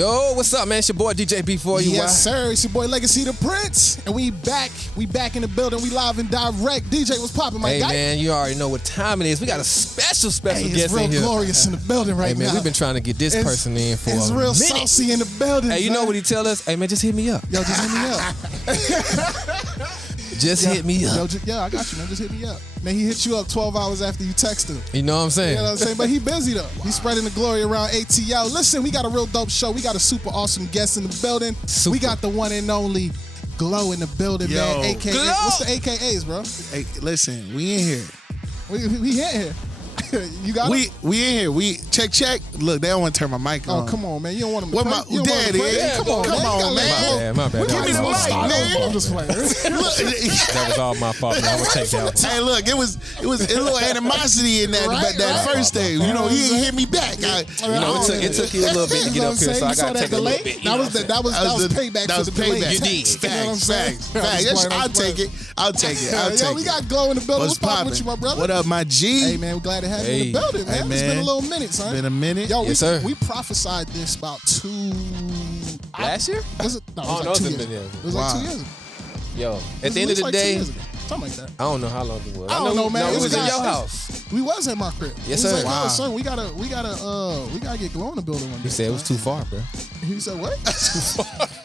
Yo, what's up, man? It's your boy DJ B4EY. Yes, sir. It's your boy Legacy the Prince, and we back. We back in the building. We live and direct. DJ, what's popping, my guy? Hey, man, you already know what time it is. We got a special guest in here. It's real glorious in the building right now. Hey, man, we've been trying to get this person in for a minute. It's real saucy in the building. Hey, you know what he tell us? Hey, man, just hit me up. Yo, just hit me up. Just hit me up. Yo, I got you, man. Just hit me up. Man, he hit you up 12 hours after you texted him. You know what I'm saying? You know what I'm saying? But he busy, though. He's spreading the glory around ATL. Listen, we got a real dope show. We got a super awesome guest in the building. We got the one and only GLO in the building, man. AKA. GLO! What's the AKAs, bro? Hey, listen, we in here. We in here. You got it? We in here. We check. Look, they don't want to turn my mic on. Oh, come on, man. You don't want him to What my dad is? Come on, man. My bad. Give me the mic, man. I'm just playing. That was all my fault. I would take that one. Hey, look, it was a little animosity in that first day. You know, he didn't hit me back. It took you a little bit to get up here, so I got to take a little bit. That was payback. That was for the delay. payback. You did. Facts. I'll take it. Yo, we got GLO in the building. What's poppin' with you, my brother? What up, my G? Hey, man, we're glad to have you in the building, man. It's been a little minute, son. Been a minute. Yo, yes, sir. We prophesied this about Last year? Was it? No, it was like 2 years ago. It was like 2 years ago. Yo, at the end of the day, something like that. I don't know how long it was. I don't know, man. No, It it was was in your guys- house. We was at my crib. Yes, He was sir. like, Wow. "Yo, son, we gotta get GLO in the building one day." He said it was too far, bro. He said what?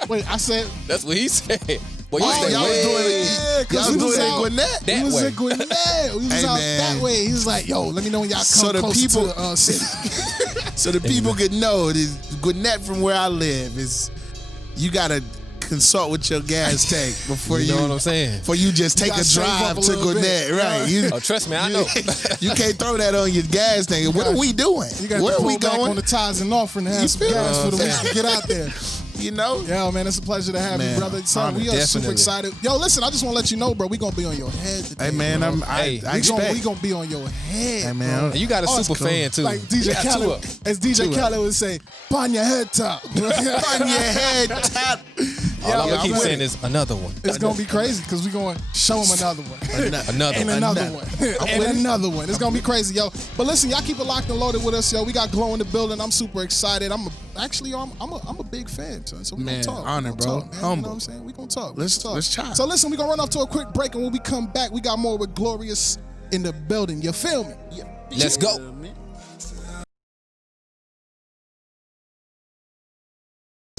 Wait, I said. That's what he said. Well, you Oh, stay y'all was way doing it. Y'all was doing it in Gwinnett. that He was way. in Gwinnett. He was Hey, out man. that way. He was like, "Yo, let me know when y'all come So the close people- to the city." So the people could know this Gwinnett from where I live is you gotta consult with your gas tank before You know what I'm saying? before you just take gotta a save drive up a to little Gwinnett, bit. right? You, Oh, trust me, I know. you can't throw that on your gas tank. What are we doing? You got Where to are we pull back on going? the tithes and offering to have some feel gas me? for the week to get out there. You know? Yo, man, it's a pleasure to have you, Man, brother. Son, honor, we are super definitely. excited. Yo, listen, I just want to let you know, bro, we gonna be on your head today. Hey man, bro. I we expect. gonna be on your head. Hey man, bro. And you got a Oh, super it's cool. fan, too. Like You DJ got two Khaled, up. as DJ Two up. Khaled would say, "On your head top." on your head top. All I'm I'm gonna keep with saying it. is another one. It's gonna be crazy because we're gonna show him another one. Another And one. another one. And another one. It's gonna be crazy, yo. But listen, y'all keep it locked and loaded with us, yo. We got GLO in the building. I'm super excited. I'm a big fan, son. So we Man, gonna talk. honor, We gonna bro. talk, man. You Humble. know what I'm saying? We gonna talk. Let's talk. chat. So listen, we gonna run off to a quick break, and when we come back, we got more with Glorious in the building. You feel me? Let's go.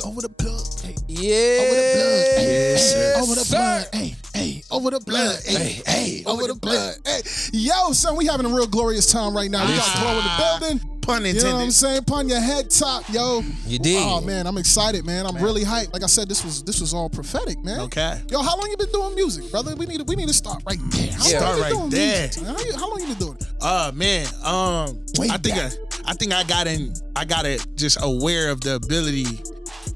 Over the plug. Hey. Yeah. Over the blood. Hey, Yes, hey, sir. over the blood. Hey, over the blood. Hey, over the blood. Hey. Yo, son, we having a real glorious time right now. We got GLO in the building. Pun You know what I'm intended. saying? Upon your head top, yo. You did. Oh man, I'm excited, man. I'm really hyped. Like I said, this was all prophetic, man. Okay. Yo, how long you been doing music, brother? We need to start right there. How Yeah. long Start you right doing there. music, son? How long you been doing it? Man, Way I think I got it just aware of the ability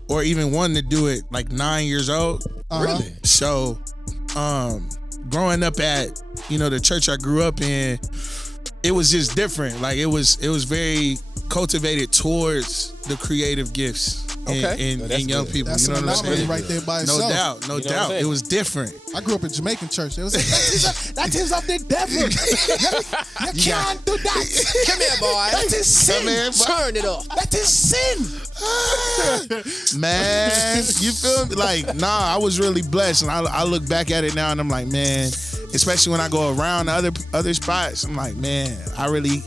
or even wanting to do it like 9 years old. Really? So, growing up at, the church I grew up in, it was just different. Like it was very cultivated towards the creative gifts Okay. in Well, that's young good. people. That's You know an what I'm anomaly saying? right there by No itself. doubt, no You know what I'm doubt. saying? It was different. I grew up in Jamaican church. They was like, that is of the devil. You can't do that. Come here, boy. That is sin. here, boy. Turn it off. That is sin. Man, you feel me? Like, nah, I was really blessed, and I look back at it now, and I'm like, man, especially when I go around the other spots, I'm like, man, I really,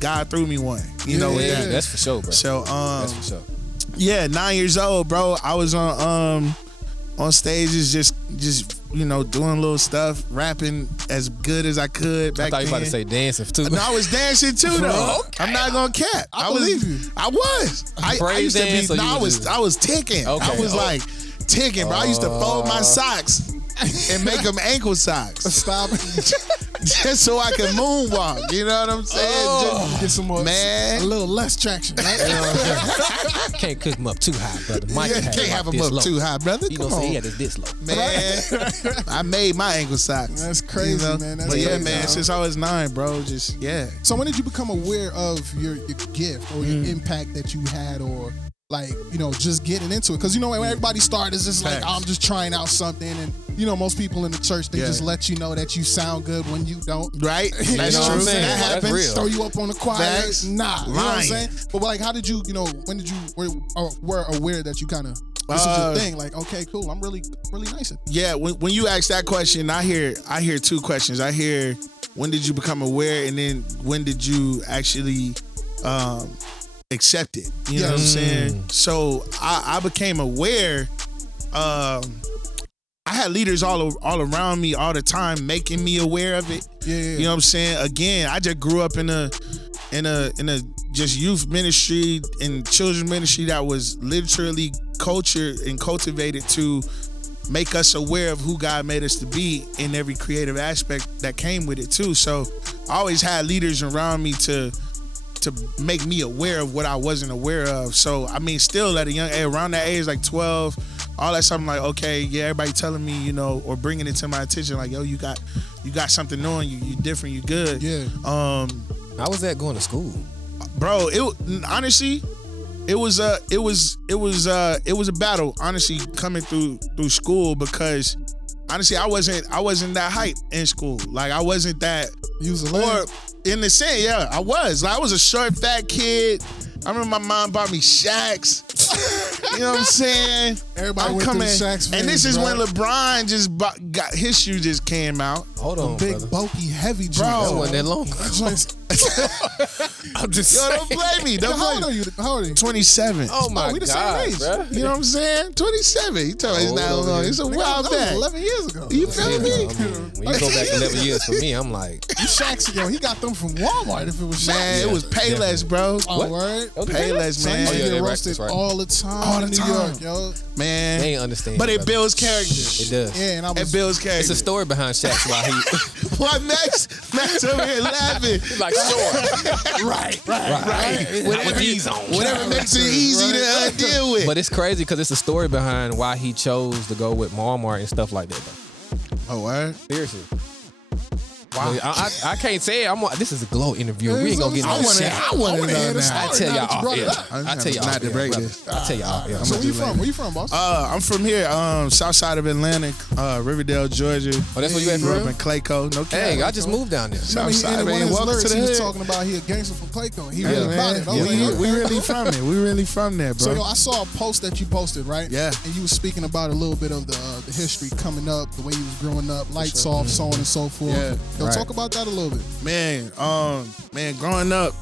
God threw me one, with Yeah, that. that's for sure, bro. So, That's for sure. yeah, 9 years old, bro. I was on stages, just doing little stuff, rapping as good as I could back I thought you then. were about to say dancing too. No, I was dancing too, though. Okay. I'm not gonna cap. I believe you. I was. I Praise used to dance, or be. you No, was just- I was ticking. Okay. I was like ticking, bro. I used to fold my socks and make them ankle socks Stop. just so I could moonwalk. You know what I'm saying? Get some more, Man. a little less traction, right? Can't cook him up too high, brother. Mike Yeah, can't have them this up low. too high, brother. He Come gonna say he on, had his this low. man. I made my ankle socks. That's crazy, man. That's but yeah, crazy, man. bro. Since I was 9, bro, just yeah. So when did you become aware of your gift or your impact that you had, or like, you know, just getting into it? Because, you know, when everybody started, it's just like, I'm just trying out something. And, you know, most people in the church, they just let you know that you sound good when you don't. Right? You know That's what I'm true. saying? That That's happens. real. Throw you up on the choir. Facts. Nah. You know what I'm Lying. saying? But, like, how did you, you know, when did you, were aware that you kind of, this is your thing? Like, okay, cool. I'm really nice at this. Yeah, when you ask that question, I hear two questions. I hear, when did you become aware, and then when did you actually accept it? You know what I'm saying? So I became aware. I had leaders all around me all the time, making me aware of it. Yeah. You know what I'm saying? Again, I just grew up in a just youth ministry and children's ministry that was literally cultured and cultivated to make us aware of who God made us to be in every creative aspect that came with it too. So I always had leaders around me to make me aware of what I wasn't aware of. So I mean, still at a young age, around that age, like 12, all that stuff, I'm like, okay, yeah, everybody telling me, you know, or bringing it to my attention, like, yo, you got something on you, you different, you good. Yeah. How was that going to school? Bro, honestly, it was a battle, honestly, coming through school, because honestly, I wasn't that hype in school. Like, I wasn't that. You was a lame. In the sense, yeah, I was. Like, I was a short, fat kid. I remember my mom bought me Shaqs. You know what I'm saying? Everybody went through the Shaqs phase, and this is right? when LeBron got his shoe just came out. Hold on, Big, brother. bulky, heavy joint. That wasn't that long. I'm just Yo, saying. don't blame me. How old are you? 27. Oh my we the same God, age. bro. You know what I'm saying? 27. You tell me it's not Old long. over It's a Nigga, wild that was back. 11 years ago. You feel me? I mean, when you go back 11 years for me, I'm like, You Shaqs, yo, he got them from Walmart if it was Shaqs. Man, it was Payless, bro. Oh, What? word? Payless, Son, man. used to yeah, get they right, roasted that's right. all the time All the in New time. York, yo. Man. they ain't understand. But it brother. builds character. It does. Yeah, and I It was builds character. It's a story behind Shaq's why he Why Max over here laughing? like sure. right. Whatever he's on. Whatever makes it easy to deal with. But it's crazy because it's a story behind why he chose to go with Walmart and stuff like that, bro. Oh, what? Seriously. Wow. I can't say it. This is a GLO interview. We ain't gonna get no I shit. want to know the now. story. I tell y'all off air. I'm I tell y'all not off to air, break brother. this. I tell y'all off air. So where you from? Where you from, boss? I'm from here, south side of Atlanta, Riverdale, Georgia. Oh, that's where you at for Grew up real? in Clayco. No cap. Hey, I just moved down there. Remember, South side, in one man. of his Welcome to lyrics, the he was hood. talking about he a gangster from Clayco. He Yeah, really about man. it. I was like, Yeah, okay. we really from there. We really from there, bro. So, yo, I saw a post that you posted, right? Yeah. And you was speaking about a little bit of the history coming up, the way you was growing up, lights off, so on and so forth. Yeah. Yo, Right. talk about that a little bit. Man, growing up,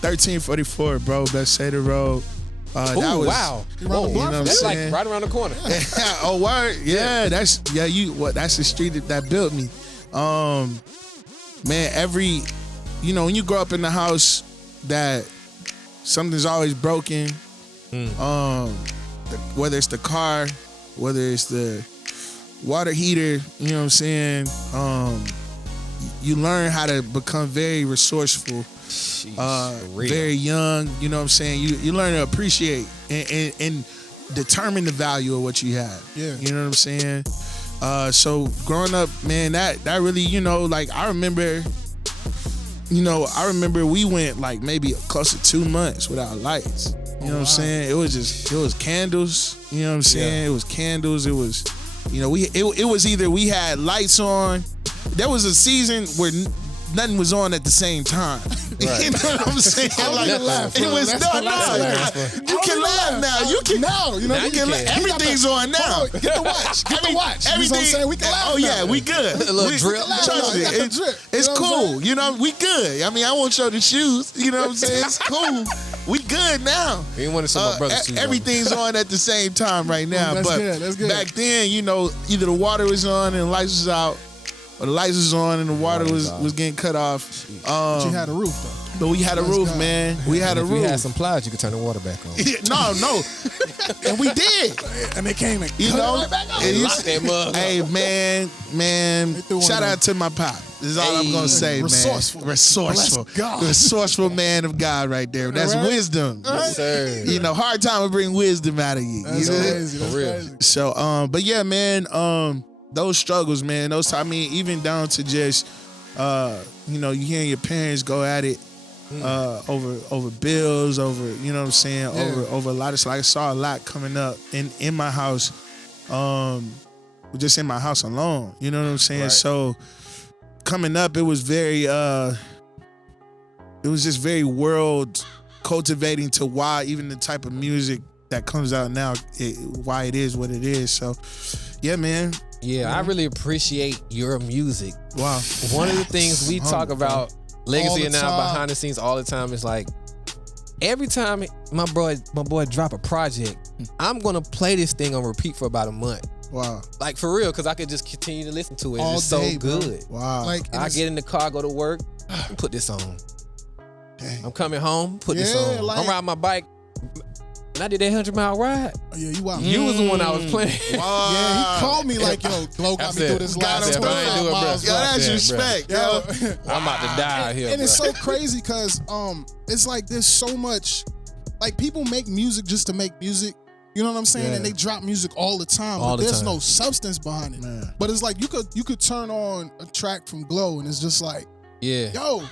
1344, bro, Bethsaida Road. That Ooh, was, wow. You around the block? You know what That's I'm like saying? right around the corner. Oh, word? Yeah, that's the street that built me. Man, when you grow up in the house that something's always broken, whether it's the car, whether it's the water heater, you know what I'm saying? You learn how to become very resourceful, real. very young, you know what I'm saying? You learn to appreciate and determine the value of what you have. Yeah. You know what I'm saying? So growing up, man, that really, like I remember we went like maybe close to 2 months without lights. You know what I'm saying? It was candles, you know what I'm saying? It was candles, it was, it was either we had lights on. There was a season where nothing was on at the same time. Right. You know what I'm saying? Like, it was you can laugh now. You can now. you can laugh. Everything's on now. Get the watch. Get the watch. You know what I'm Everything. saying? We can laugh. Oh yeah, now. we good. A little drip. Trust me, Got the drip. it's You know what I'm cool. You know, we good. I mean, I won't show the shoes. You know what I'm saying? It's cool. We good now. You ain't want to show my brother's shoes on. Everything's on at the same time right now. That's but good, that's good. back then, either the water was on and the lights was out, or the lights was on and the water was getting cut off. But you had a roof, though. But we had a roof, man. We had a If you roof. had some plies, you could turn the water back on. No. And we did. And they came and You cut know? it right back on. And Lock that mug hey, man. threw one Shout of out to my pop. This is all I'm going to say, Resourceful. man. Resourceful. Bless God. Resourceful man of God right there. That's Right. wisdom. Yes, sir. Hard time to bring wisdom out of you. That's You know? crazy. That's For real. crazy. So, but yeah, man, those struggles, man, even down to just, you hearing your parents go at it, over bills, over, you know what I'm saying, over a lot of stuff. I saw a lot coming up in my house, just in my house alone. You know what I'm saying? Right. So coming up, it was just very world cultivating to why even the type of music that comes out now, why it is what it is. So yeah, man. Yeah, I really appreciate your music. Wow. One of the things we talk about, Legacy and now behind the scenes all the time, is like, every time my boy drop a project, I'm gonna play this thing on repeat for about a month. Wow. Like for real, because I could just continue to listen to it. All it's day, so good. Bro. Wow. Like I get in the car, go to work, put this on. Dang. I'm coming home, put this on. Like, I'm riding my bike. And I did that 100-mile ride. Oh, yeah, you wild. You was the one I was playing. Wow. Yeah, he called me like, yo, Glo got me through this last 25 miles. Yo, that's respect, yo. I'm about to die here, and it's so crazy because it's like there's so much, like people make music just to make music. You know what I'm saying? Yeah. And they drop music all the time, but there's no substance behind it. Man. But it's like you could turn on a track from GLO and it's just like, yo,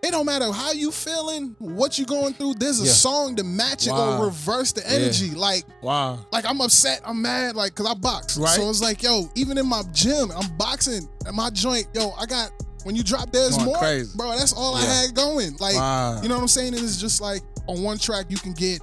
it don't matter how you feeling, what you going through, there's a song to match it or reverse the energy. Like, like I'm upset, I'm mad, like, cause I box. Right. So it's like, yo, even in my gym, I'm boxing at my joint, yo, I got, when you drop There's More, crazy. Bro, that's all I had going. Like, you know what I'm saying? And it's just like, on one track you can get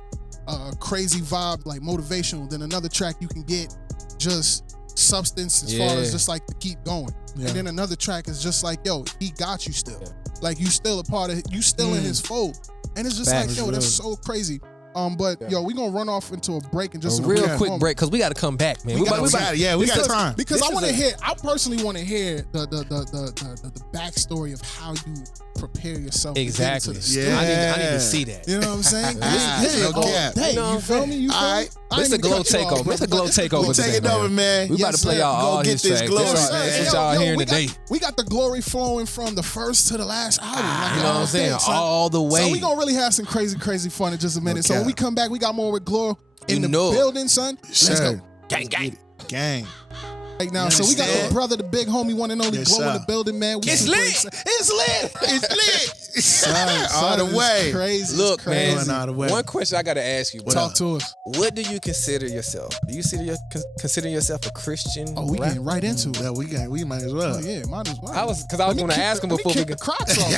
a crazy vibe, like motivational, then another track you can get just substance as far as just like to keep going. And then another track is just like, yo, he got you still. Like you still a part of it, you still in his fold. And it's just like, yo, that's so crazy. But yo, we gonna run off into a break and just a real quick break because we got to come back, man. We got time because I want to hear. I personally want to hear the backstory of how you prepare yourself. Exactly. To the I need to see that. You know what I'm saying? You feel me? All right. This a GLO takeover. It's a GLO takeover. Take it over, man. We about to play all his tracks. That's y'all hearing today. We got the glory flowing from the first to the last album. You know what I'm saying? All the way. So we gonna really have some crazy fun in just a minute. So when we come back, we got more with GLO in the building, son. Let's go. Gang. Right now, so we got the brother, the big homie, one and only GLO in the building, man. It's lit. It's lit. It's lit. Son, all the way. Crazy. Look, man. All the way. One question I got to ask you. Talk to us. What do you consider yourself? Do you consider yourself a Christian? Oh, we getting right into it. Yeah, we might as well. Oh, yeah, might as well. I was going to ask him before we get Crocs off.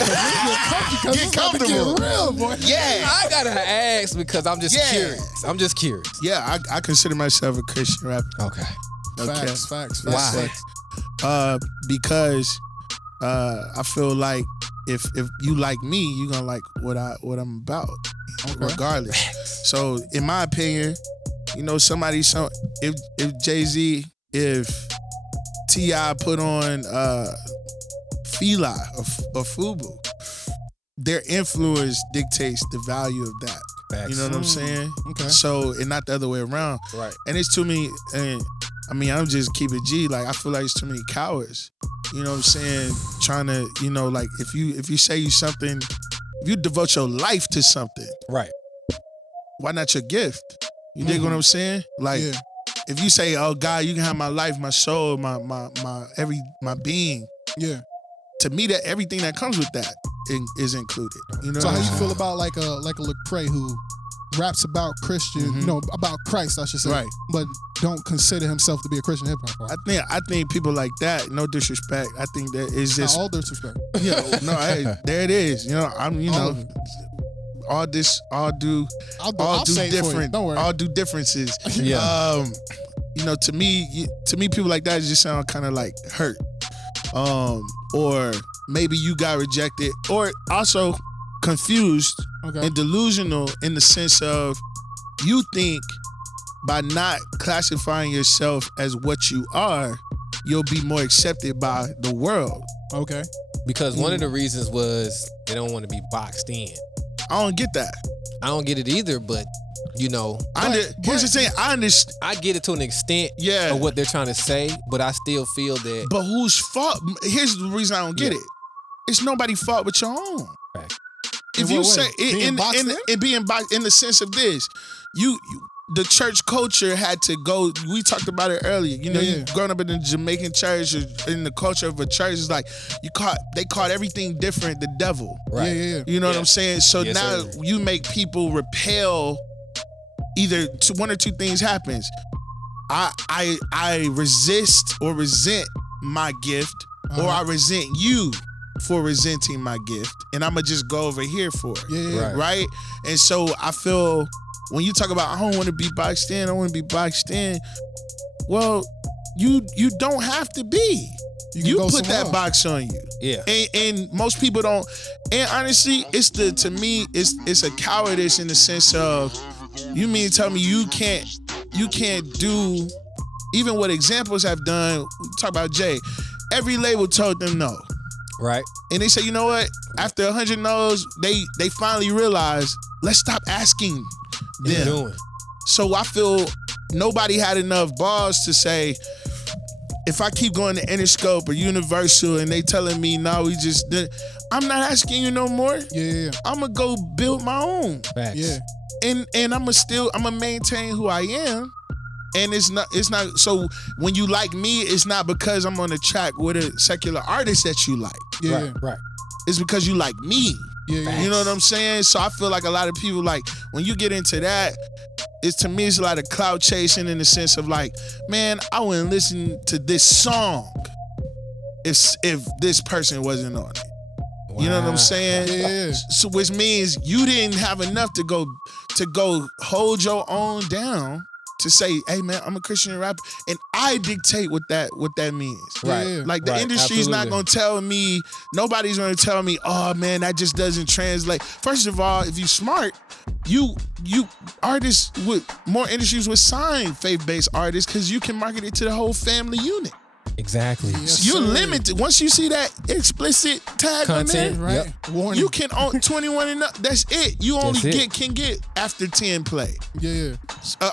Get comfortable. Get real, boy. Yeah. I gotta ask because I'm just curious. Yeah, I consider myself a Christian rapper. Okay. Facts. Why? Because I feel like if you like me, you're gonna like what I'm about, regardless. So in my opinion, you know, if Jay-Z, if T.I. put on Fila or Fubu, their influence dictates the value of that. Facts. You know what I'm saying? Okay. So, and not the other way around. Right. And it's too many, and I mean, I'm just keep it G. Like, I feel like it's too many cowards. You know what I'm saying? Trying to, you know, like if you say something, if you devote your life to something, right? Why not your gift? You dig what I'm saying? Like, if you say, "Oh God, you can have my life, my soul, my being," to me, that everything that comes with that is included. You know. So how you feel about like a Lecrae who raps about Christian, you know, about Christ, I should say, right? But don't consider himself to be a Christian hip hop artist. I think people like that, no disrespect. I think that is just all disrespect. Yeah, no, hey, there it is. You know, all do different. Don't worry. All do differences. Yeah. You know, to me, people like that just sound kind of like hurt, or maybe you got rejected, or also confused and delusional in the sense of you think by not classifying yourself as what you are, you'll be more accepted by the world. Okay. Because one of the reasons was they don't want to be boxed in. I don't get that. I don't get it either, but you know. Here's the thing, I understand. I get it to an extent of what they're trying to say, but I still feel that. But whose fault? Here's the reason I don't get it. It's nobody's fault but your own. Right. If you say being boxed in the sense of this, the church culture had to go. We talked about it earlier. You know, you growing up in the Jamaican church or in the culture of a church, it's like they caught everything different the devil. Right. Yeah. You know what I'm saying? So now you make people repel. Either one or two things happens. I resist or resent my gift, or I resent you for resenting my gift, and I'ma just go over here for it. Right? And so I feel when you talk about I don't want to be boxed in, I want to be boxed in. Well, you don't have to be. You put that box on you. Yeah. And most people don't. And honestly, to me, it's a cowardice in the sense of, you mean to tell me you can't do even what examples have done. Talk about Jay. Every label told them no. Right. And they say, you know what? After 100 no's, they finally realized, let's stop asking them. So I feel nobody had enough balls to say, if I keep going to Interscope or Universal and they telling me, no, we just did, I'm not asking you no more. Yeah. I'm gonna go build my own. Facts. Yeah. And I'm gonna maintain who I am. And it's not so when you like me, it's not because I'm on the track with a secular artist that you like. Yeah. Right. It's because you like me. Yeah. You know what I'm saying? So I feel like a lot of people, like, when you get into that, to me it's a lot of clout chasing in the sense of like, man, I wouldn't listen to this song if this person wasn't on it. Wow. You know what I'm saying? Yeah. So which means you didn't have enough to go hold your own down to say, hey man, I'm a Christian rapper, and I dictate what that means. Right. Like the industry's not gonna tell me, nobody's gonna tell me, oh man, that just doesn't translate. First of all, if you smart, you artists with more industries would sign faith-based artists because you can market it to the whole family unit. Exactly. Yes, You're limited. Once you see that explicit tag content, on right? Yep. Warning. You can own 21 and up. That's it. You only can get after 10 play. Yeah.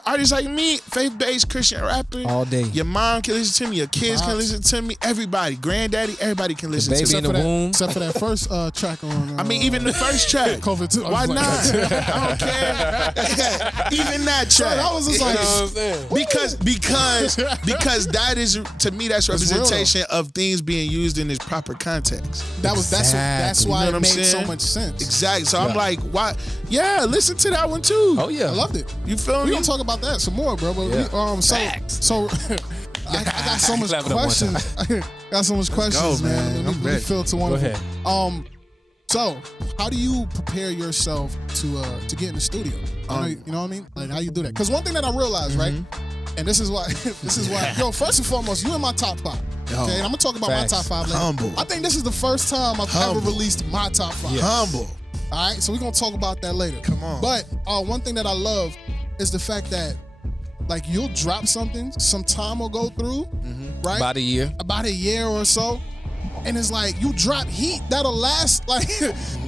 Artists like me, faith-based Christian rapper, all day. Your mom can listen to me. Your kids can listen to me. Everybody, granddaddy, everybody can listen to me. Baby in the womb. Except for that first track on. I mean, even the first track. COVID too. Why not? I don't care. Even that track. So that was just like, because that is, to me, that's representation of things being used in its proper context. That's why it made so much sense. Exactly. So I'm like, why? Yeah, listen to that one too. Oh yeah, I loved it. You feel me? We gonna talk about that some more, bro. But so I got so much questions. I got so much questions, man. Let me fill to one. Go ahead. So how do you prepare yourself to get in the studio? You know what I mean? Like how you do that? Because one thing that I realized, right? And this is why, yo, first and foremost, you in my top 5. Okay, and I'm gonna talk about my top 5 later. Humble. I think this is the first time I've ever released my top 5. Yes. Humble. All right, so we're gonna talk about that later. Come on. But one thing that I love is the fact that, like, you'll drop something, some time will go through, right? About a year or so, and it's like you drop heat that'll last like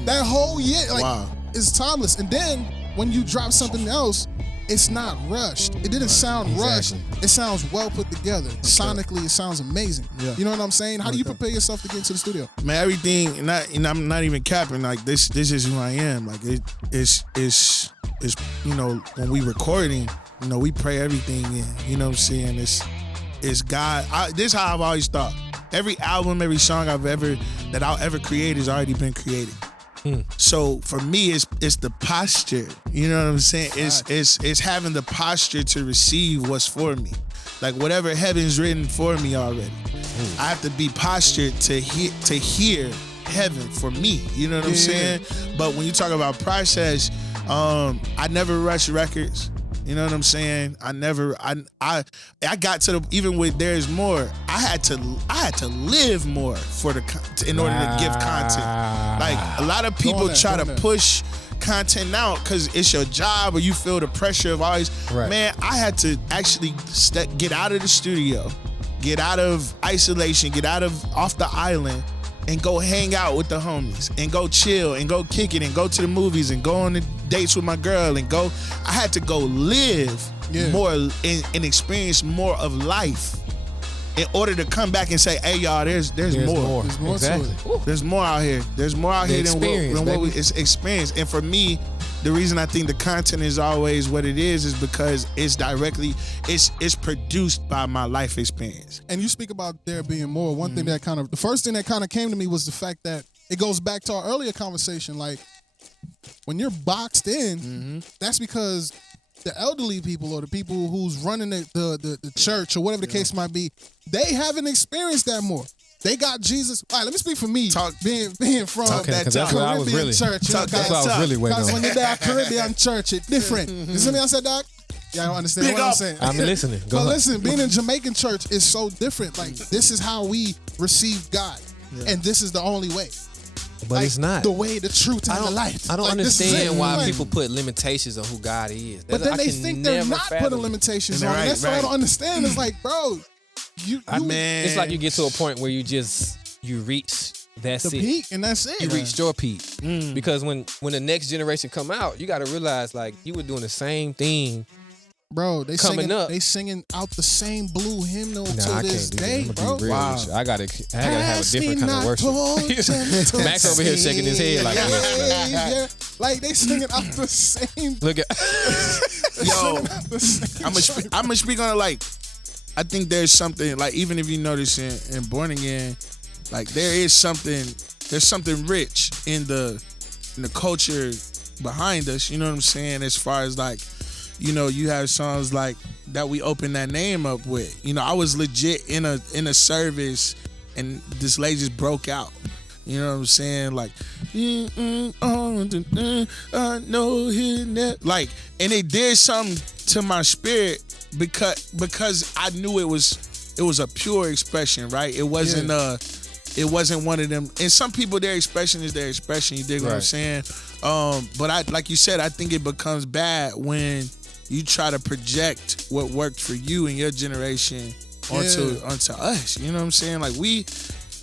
that whole year. Like, it's timeless. And then when you drop something else, it's not rushed. It didn't sound rushed. It sounds well put together. Sonically, it sounds amazing. Yeah. You know what I'm saying? How do you prepare yourself to get into the studio? Man, everything, and I'm not even capping. Like this is who I am. Like it's you know, when we recording, you know, we pray everything in. You know what I'm saying? It's God. This is how I've always thought. Every album, every song I'll ever create has already been created. So for me, it's the posture. You know what I'm saying? It's having the posture to receive what's for me. Like whatever heaven's written for me already. I have to be postured to hear heaven for me. You know what I'm saying? But when you talk about process, I never rush records. You know what I'm saying? I got to the, even with There's More, I had to live more in order to give content. Like a lot of people try to push content out because it's your job or you feel the pressure of always. Right. Man, I had to actually get out of the studio, get out of isolation, get off the island, and go hang out with the homies and go chill and go kick it and go to the movies and go on the dates with my girl and go. I had to go live more and experience more of life in order to come back and say, hey y'all, there's more. There's more exactly. to it. There's more out here. There's more out here than what we experience. And for me, the reason I think the content is always what it is because it's produced by my life experience. And you speak about there being more. One thing that the first thing that kind of came to me was the fact that it goes back to our earlier conversation. Like, when you're boxed in, that's because the elderly people or the people who's running the church or whatever the case might be, they haven't experienced that more. They got Jesus. All right, let me speak for me. Being from that Caribbean church. That's what I was really waiting on. Because when you're there, Caribbean church, it's different. You see me? I said, Doc? Yeah, I don't understand what I'm saying. I'm listening. Go ahead. Listen, being in Jamaican church is so different. Like, this is how we receive God. Yeah. And this is the only way. But it's not. The way, the truth, and the life. I don't understand why people put limitations on who God is. But then they think they're not putting limitations on. That's what I don't understand. It's like, bro, it's like you get to a point where you reach the peak, and that's it. You reached your peak. Because when the next generation come out, you got to realize, like, you were doing the same thing. Bro, they singing out the same blue hymnal to this day, bro. Wow. I gotta have a different kind of worship. Max over here shaking his head like this. Yeah. Like, they singing out the same. Look at I'm gonna speak on it. Like, I think there's something, like, even if you notice in Born Again, like, there's something rich in the culture behind us. You know what I'm saying? As far as, like, you know, you have songs like that we open that name up with. You know, I was legit in a service and this lady just broke out. You know what I'm saying? Like, I know his like, and it did something to my spirit because I knew it was a pure expression, right? It wasn't it wasn't one of them. And some people, their expression is their expression. You dig what I'm saying? But like you said, I think it becomes bad when you try to project what worked for you and your generation onto us. You know what I'm saying? Like,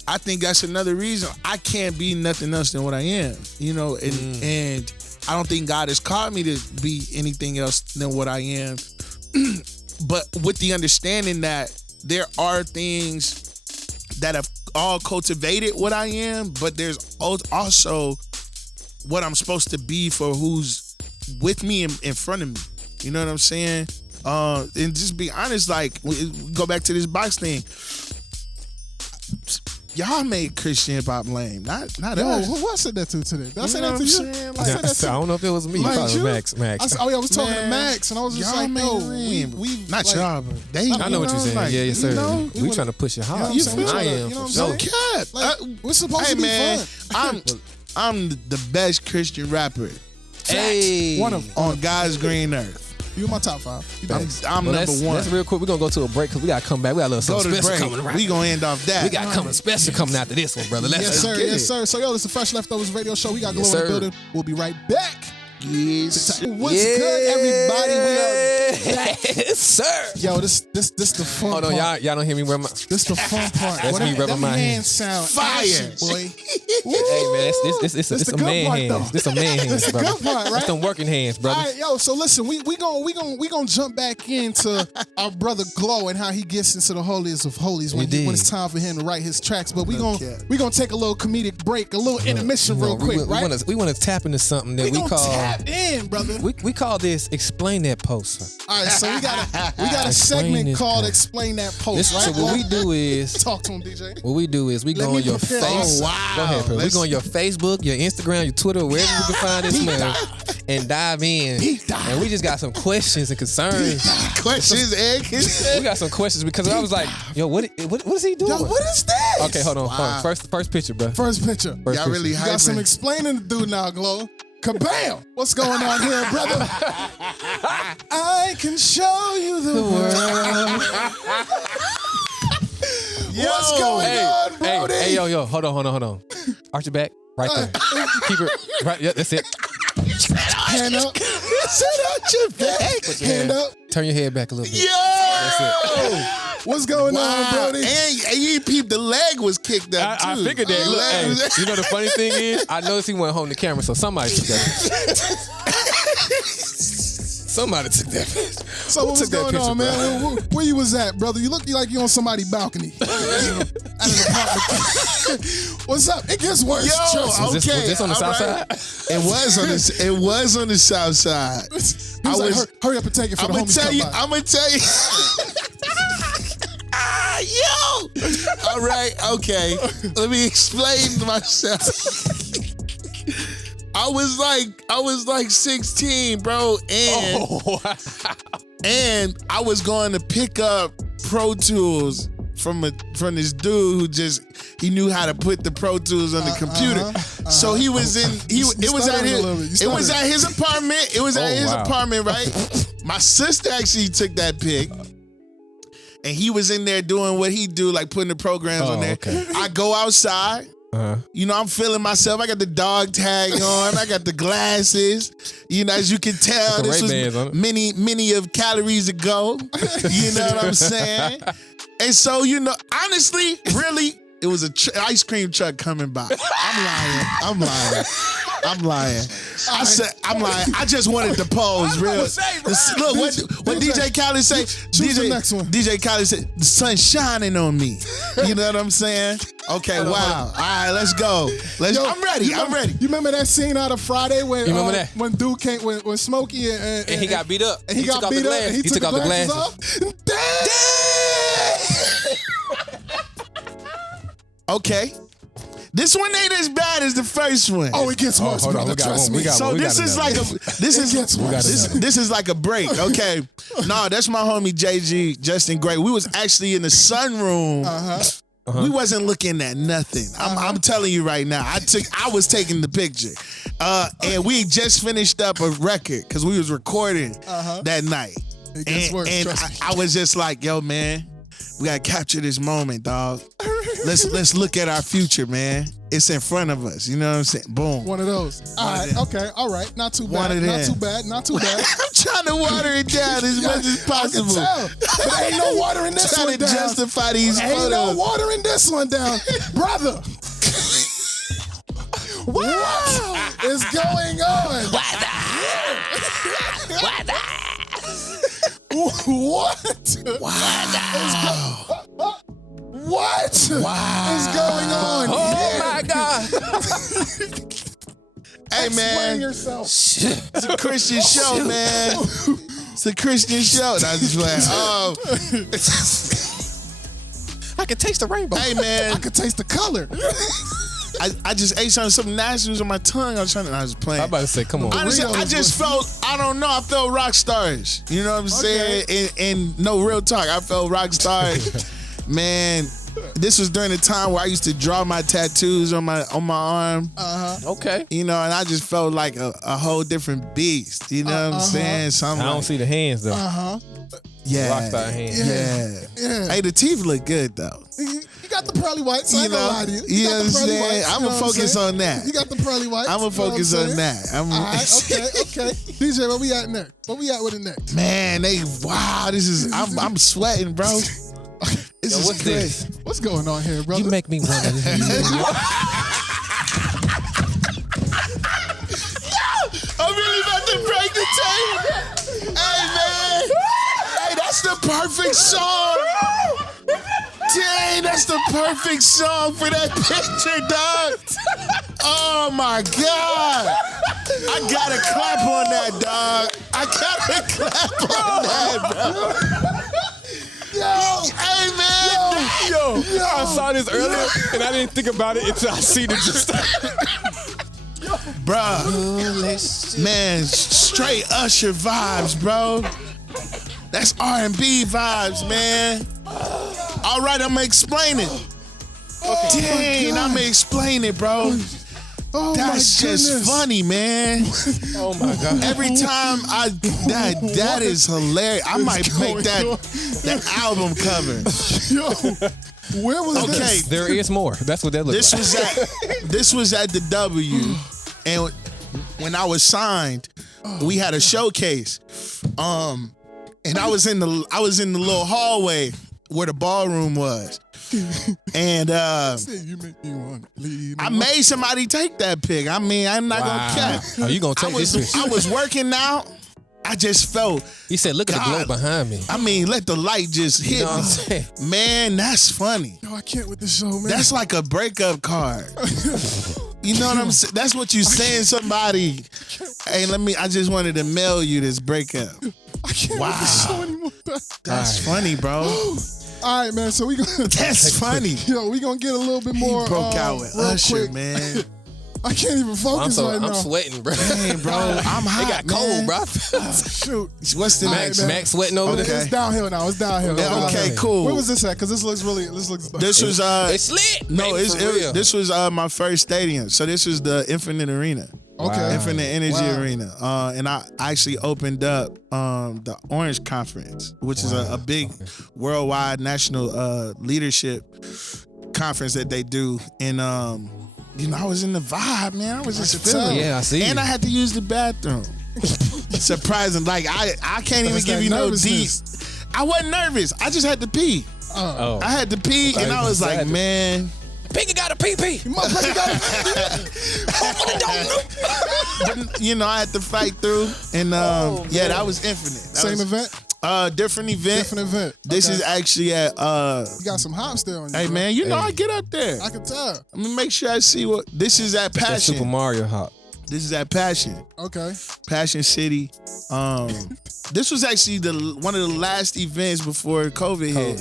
I think that's another reason I can't be nothing else than what I am. You know, and I don't think God has called me to be anything else than what I am. But with the understanding that there are things that have all cultivated what I am, but there's also what I'm supposed to be for who's with me in front of me. You know what I'm saying? And just be honest, like, we go back to this box thing. Y'all made Christian hip hop lame, not us. Who I said that to today? Did I say that to you? I don't know if it was me. Like, probably Max. I was talking to Max, and I was just like, "No, we not like, y'all, but they." I know what you're saying. Like, yeah, yes, sir. You know, we trying to push it hard. You feel I am. You know what I'm saying? Like, we're supposed to be fun. I'm the best Christian rapper. Hey, one of on God's green earth. You in my top 5. I'm number one. That's real quick. We're gonna go to a break because we gotta come back. We got a little something special coming around. We gonna end off that. We got something special coming after this one, brother. Let's get it. Yes, sir. So, yo, this is the Fresh Leftovers Radio Show. We got GLO in the building. We'll be right back. Yes. What's good, everybody? We are back. Yes, sir. Yo, this the fun part. Hold on, y'all don't hear me rub my. This the fun part. That's me rubbing my hands. Sound fire, boy. Hey man, it's a man hands. This a man hands, brother. That's the good part, right? That's them working hands, brother. All right, yo. So listen, we gonna jump back into our brother GLO and how he gets into the holiest of holies when it's time for him to write his tracks. But we gonna take a little comedic break, a little intermission, real quick, right? We want to tap into something that we call tap in, brother. We call this Explain That Post. All right, so we got a segment called Explain That Post, right? So what we do is talk to him, DJ. What we do is we go on your Facebook. Oh, wow. Go ahead, we go on your Facebook, your Instagram, your Twitter, wherever you can find this man, and dive in. And we just got some questions and concerns. We got some questions because I was like, yo, what is he doing? Yo, what is this? Okay, hold on. First picture, bro. First picture. Y'all really you got some explaining to do now, GLO. Kabam! What's going on here, brother? I can show you the world. What's going on, Brody? Hey, yo, hold on. Arch your back, right there. Keep it right. Yeah, that's it. Hand up. Sit out your back. Hand up. Turn your head back a little bit. Yo! That's it. What's going on, Brody? And you peeped the leg was kicked up, too. I figured that. Look, hey, you know the funny thing is, I noticed he went home the camera, so somebody took that. Somebody took that picture. So what was going on, man? Where you was at, brother? You look like you on somebody's balcony. At an apartment. What's up? It gets worse. Yo, Was this on the south side? It was on the south side. Hurry up and take it for the homies come by. I'm gonna tell you. Yo. All right. Okay. Let me explain myself. I was like 16, bro, and I was going to pick up Pro Tools from this dude who he knew how to put the Pro Tools on the computer. So he was it was at his apartment. It was at his apartment, right? My sister actually took that pic. And he was in there doing what he do, like putting the programs on there. Okay. I go outside. You know, I'm feeling myself. I got the dog tag on. I got the glasses. You know, as you can tell, this was many of calories ago. You know what I'm saying? And so, you know, honestly, really, it was an ice cream truck coming by. I'm lying. I'm lying. I just wanted to pose real. Look, what DJ Khaled say? DJ Khaled said, the sun's shining on me. You know what I'm saying? Okay, wow. All right, let's go. I'm ready. You remember that scene out of Friday when dude came, when Smokey and he got beat up. And he got beat up and he took off the glasses off? Okay. This one ain't as bad as the first one. Oh, it gets worse, brother. Trust me. So this is like a break. Okay. No, that's my homie JG, Justin Gray. We was actually in the sunroom. We wasn't looking at nothing. I'm telling you right now. I was taking the picture. And we just finished up a record because we was recording that night. It gets worse, and I was just like, yo, man, we gotta capture this moment, dog. Let's look at our future, man. It's in front of us. You know what I'm saying? Boom. One of those. All right. Okay. All right. Not too bad. Not too bad. I'm trying to water it down as much as possible. I can tell. But ain't no watering this one down. Trying to justify these photos. Ain't no watering this one down, brother. What is going on? What? What is going on? Oh my God. Hey, man. Explain yourself. It's a Christian show, man. It's a Christian show. Not just playing. I can taste the rainbow. Hey, man. I can taste the color. I just ate something nasty was on my tongue. I was playing. I'm about to say, come on. Honestly, I just felt, I don't know, I felt rock stars. You know what I'm saying? And no, real talk, I felt rock stars. Man, this was during the time where I used to draw my tattoos on my arm. Okay. You know, and I just felt like a whole different beast. You know what I'm saying? I don't see the hands though. Yeah. Rockstar hands. Yeah. Hey, the teeth look good though. You got the pearly whites. I ain't gonna lie to you. You know what I'm saying? I'm gonna focus on that. You got the pearly whites. I'm gonna focus on that. All right. Okay. DJ, where we at next? Where we at with it next? Man, this is. I'm sweating, bro. What's this? What's going on here, brother? You make me wonder. I'm really about to break the tape. Hey, man. Hey, that's the perfect song. Dang, that's the perfect song for that picture, dog. Oh, my God. I gotta clap on that, dog. I gotta clap on that, bro. Hey, man. Yo, I saw this earlier and I didn't think about it until I seen it just. Bruh, man, straight Usher vibes, bro. That's R&B vibes, man. All right, I'm gonna explain it. Dang, I'm gonna explain it, bro. Oh, that's just funny, man. Oh my God. Every time that is hilarious. I might make that album cover. Yo, where was this? There is more. That's what that looks like. This was at the W, and when I was signed, we had a showcase. And I was in the little hallway where the ballroom was. And you make me want to leave. I made somebody take that pic. I mean, I'm not gonna cap. Oh, you gonna take this picture? I was working out, I just felt. He said, "Look at the glow behind me." I mean, let the light just hit You know what I'm me. saying? Man, that's funny. Yo, I can't with this show, man. That's like a breakup card. You know what I'm saying? That's what you saying somebody. Hey, I just wanted to mail you this breakup. I can't with this show anymore. That's funny, bro. All right, man. So we gonna. That's funny. Yo, we gonna get a little bit more. He broke out with real Usher, quick. man. I can't even focus right now. I'm sweating, bro. Dang, bro. I'm hot, It got man. cold, bro. Shoot. What's the Right, next? man. Max sweating over Okay. there. It's downhill now. It's downhill. Yeah, okay, cool. Where was this at? Because this looks really. This was. It's lit. No, baby, for real. this was my first stadium. So this was the Infinite Arena. Okay. Infinite Energy Wow. Arena. And I actually opened up the Orange Conference, which is a big worldwide national leadership conference that they do. And I was in the vibe, man. I was just feeling. Yeah, I see. And I had to use the bathroom. Surprising. Like I can't even That's give that you no deep. nervousness. I wasn't nervous. I just had to pee. Oh. I had to pee, and I was like, man. Pinky got a pee-pee. Motherfucker got But, I had to fight through, and that was Infinite. Same event. Different event. Different event. This is actually at. You got some hops there on you. Hey bro. man, I get up there. I can tell. Let me make sure I see what this is at. That Passion. Super Mario hop. This is at Passion. Okay. Passion City. This was actually one of the last events before COVID hit.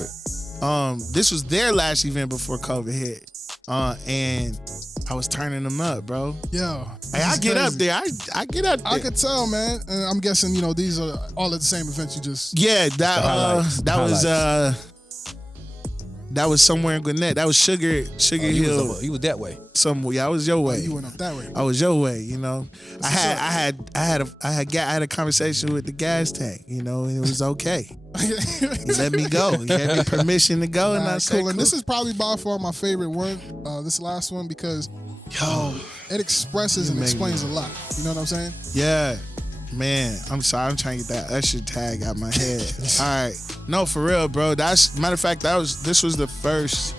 This was their last event before COVID hit. And I was turning them up, bro. Yo. Hey, I get up there. I get up there. I could tell, man. And I'm guessing, these are all at the same events you just. Yeah, that was somewhere in Gwinnett. That was Sugar Hill. You was that way. Somewhere. I was your way. You went up that way. I was your way. I had a conversation with the gas tank. And it was okay. He let me go. He gave me permission to go, and I said, cool. And this is probably by far my favorite one. This last one because it expresses and explains a lot. You know what I'm saying? Yeah. Man, I'm sorry. I'm trying to get that Usher tag out my head. All right. No, for real, bro. Matter of fact, this was the first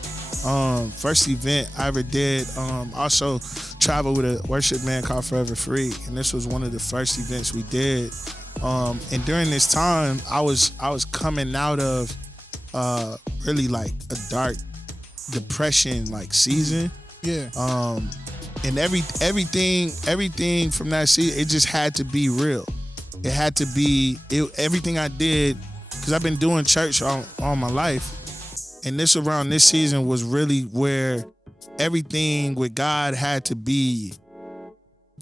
event I ever did. Also traveled with a worship band called Forever Free, and this was one of the first events we did. And during this time, I was coming out of really like a dark depression like season. Yeah. And everything from that season, it just had to be real. It had to be everything I did, because I've been doing church all my life, and around this season was really where everything with God had to be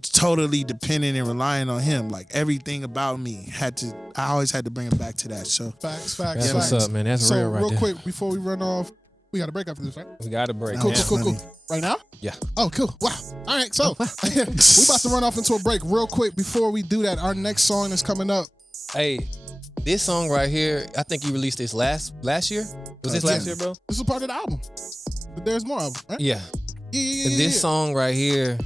totally dependent and relying on Him. Like everything about me I always had to bring it back to that. So Facts. That's what's up, man. That's real right there. Real quick, before we run off, we got a break after this, right? We got a break. Cool. Right now? Yeah. Oh, cool. Wow. All right, so we about to run off into a break real quick. Before we do that, our next song is coming up. Hey, this song right here, I think you released this last year? Was this last year, bro? This was part of the album. The There's More album, right? Yeah. Yeah. This song right here,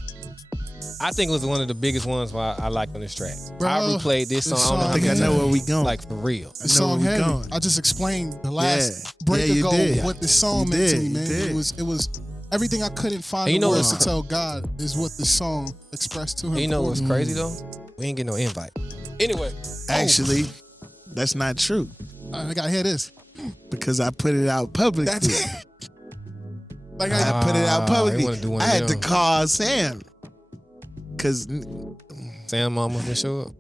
I think it was one of the biggest ones I liked on this track. Bro, I replayed this song. I think I know where we going. Like for real. The song heavy. I just explained the last break ago what this song meant to me, man. It was everything I couldn't find the words to tell God is what this song expressed to him. And you know what's crazy though? We ain't get no invite. Anyway. Actually, that's not true. I gotta hear this. Because I put it out publicly. That's it. Like I put it out publicly. I had to call Sam. Cause Sam almost didn't show up.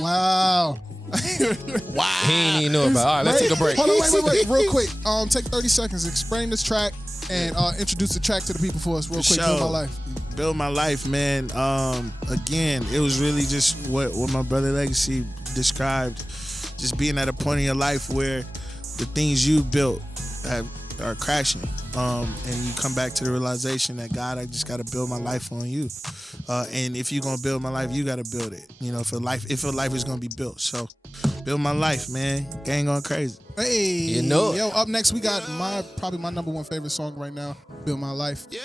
Wow. He ain't even know about it. All right, let's take a break. Hold on, wait. Real quick. Take 30 seconds. Explain this track and introduce the track to the people for us real quick. Build My Life. Build My Life, man. Again, it was really just what my brother Legacy described. Just being at a point in your life where the things you built are crashing. And you come back to the realization that God, I just got to build my life on you. And if you're gonna build my life, you got to build it. If a life is gonna be built. So build my life, man. Gang going crazy. Hey, yo, up next we got probably my number one favorite song right now, Build My Life. Yeah.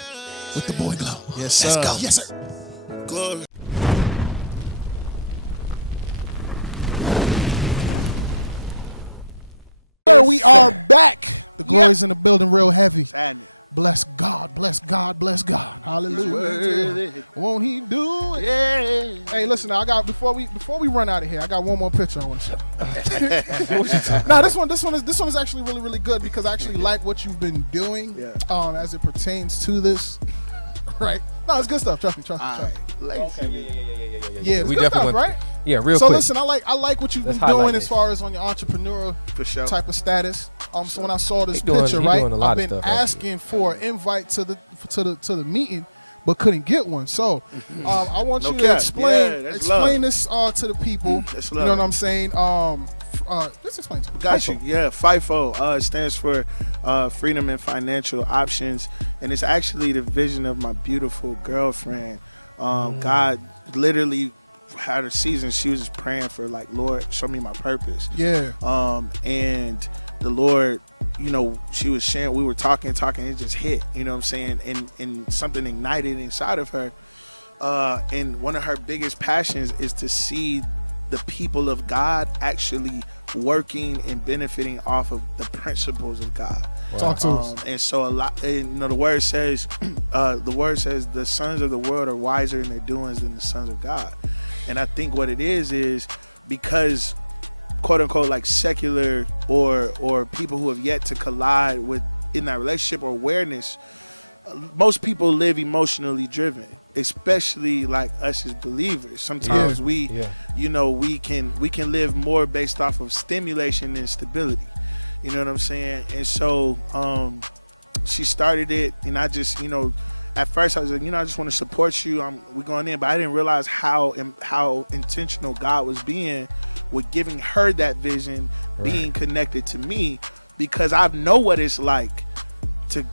With the boy GLO. Yes, sir. Let's go. Yes, sir. Glory. We are back. The glory's in the building real heavy. Bless God, bless God, bless God. Hallelujah. Won't he do it? Yeah. Hey, listen, now I got before we run out of here, I got one more picture I want to show. No, this one is actually really, really good because I actually like what you've been doing as it pertains to this. Right? No, it's good stuff. Trust me. Okay, Yeah, it's good stuff, right? Yeah, real so quick. So listen, I like what you've been doing as far as on your entrepreneurial type of status. So when I saw this picture, right, I've been asking for an invite to the meeting, but couldn't get one. So I want you to explain this to the people. You know what I'm saying? Just explain to me. Got you. Yeah, FIFO stands for Freedom and Financial Options, and it's actually the vision of my beautiful girlfriend. God literally had a season she was just praying for, like, Lord, show me my purpose. Yeah. And the Lord, you know, she was sharing, we were talking, it just hit, you know what I'm saying? And something ignited inside of her. And one of her biggest passions is to see the people of God actually working and benefiting off of the principles of God. Wow. Talk to us. And so the word says, the sons of the world are wiser in their doings than the sons of God. And I think what it is because, quote unquote, like secular or people who have yet to collide with in that relationship or awareness, most people live emotionally driven, especially like us as believers. Sometimes we can live more based off of stimulation than stability. You know what I'm saying? And so she started it, and I just, at first I was like, I just want to support you. We're going in, but I didn't realize how intentional God was being with giving her that vision, being connected to me, because I know what it's like to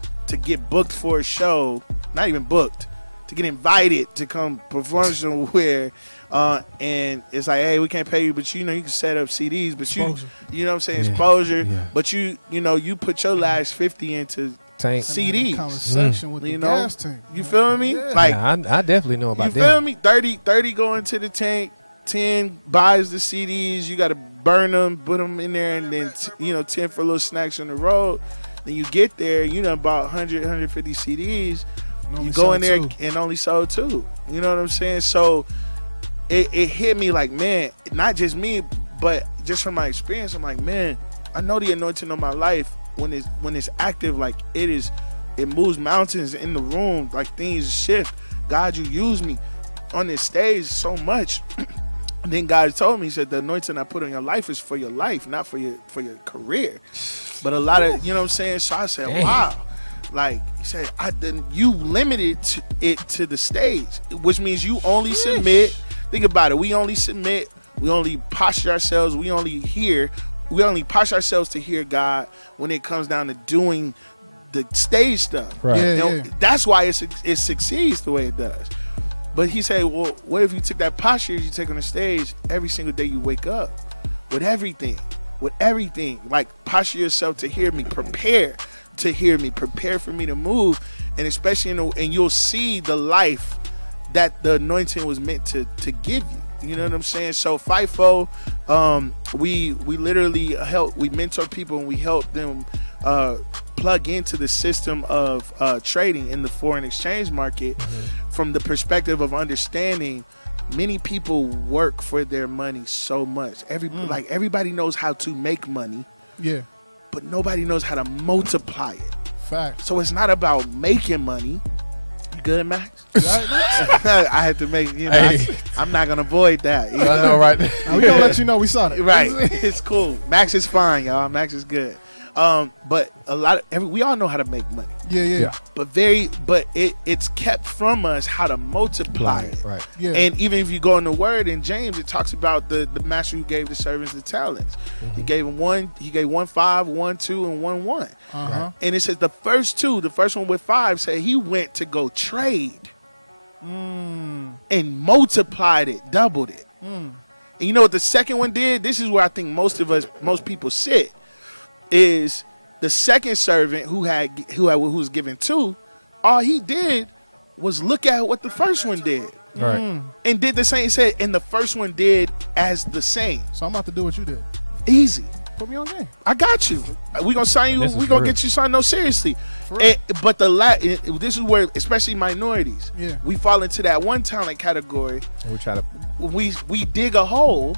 get booked for a show, not even booked, to get invited to come perform somewhere, and it's like, hey, we can't pay you, but you can set up CDs, but exposure. You know what I'm saying, exposure. Yeah. But you put your last 50 into tank CDs. Conversation with the gas tank. You feel me? Yeah. Like, I definitely know about that. You feel me? 30 going to the tank, 10 buys the CDs. You got to burn them, put them in there, and then 10 for little snacks on the road. Then you get there, bought 100, 150 CDs. You go in there and only sold 2. You know what I'm saying? So it hit me like, man, not just me, but just from my experience, I'm like, man, I know the anointing on my life when it's active, like it moves mountains in the room, like things shift. God, you use me on this stage so much. And then God told me, he said, the anointing I put on your life is for your life, not for your career. But a lot of, you know what I'm saying? So I said, wow. Like, he said, you limited it to the stage, which means you only submit. Think about it. We only submit. We only posture ourselves. We only posture ourselves to hear God when it comes down to doing the stage stuff. Right. That's why it succeeds the way it does. But he said, well, what if you took that posture you take on the stage every single day you wake up with everything, like posture yourself to hear me, prepare to hear me, prepare for me to move, and especially and you'll see the life that the anointing was meant to give you. You know what I'm saying? So FIFO, we literally we mentor people and we help them plug into the system of trading in the foreign exchange market from the perspective of understanding many people work for their money so much. Like everybody knows how to make money, but nobody knows how to multiply it. Fact. So it's not about making money. You good, Max? I had to make, I'm not gonna avoid that. I know, right? We gonna let you know we saw it. Right. It's cool. Max is fine, y'all. Max is good. But we all know how to make money. Yeah. But it's kept from us how to multiply it. Right. Yeah. And even if you go in the word in James, it talks about the master who gave the servants the talents. He gave them 1 5, 1 2, and 1 1. Right. And it says the first one with 5 said he went to go trade and multiplied it, doubled it. And you know what the second one did? This is where I think most people sit. Is the second servant who was given 2, all he did was look at what the first one did, right, and did the same. He said, and the first one did as the same. So I'm about to do what you did. Easy. Put me on game. I got you. We gonna sign you. We gonna get you signed. No, seriously. But this is where, especially minorities, we fall into that one talent category. We try to we dig a hole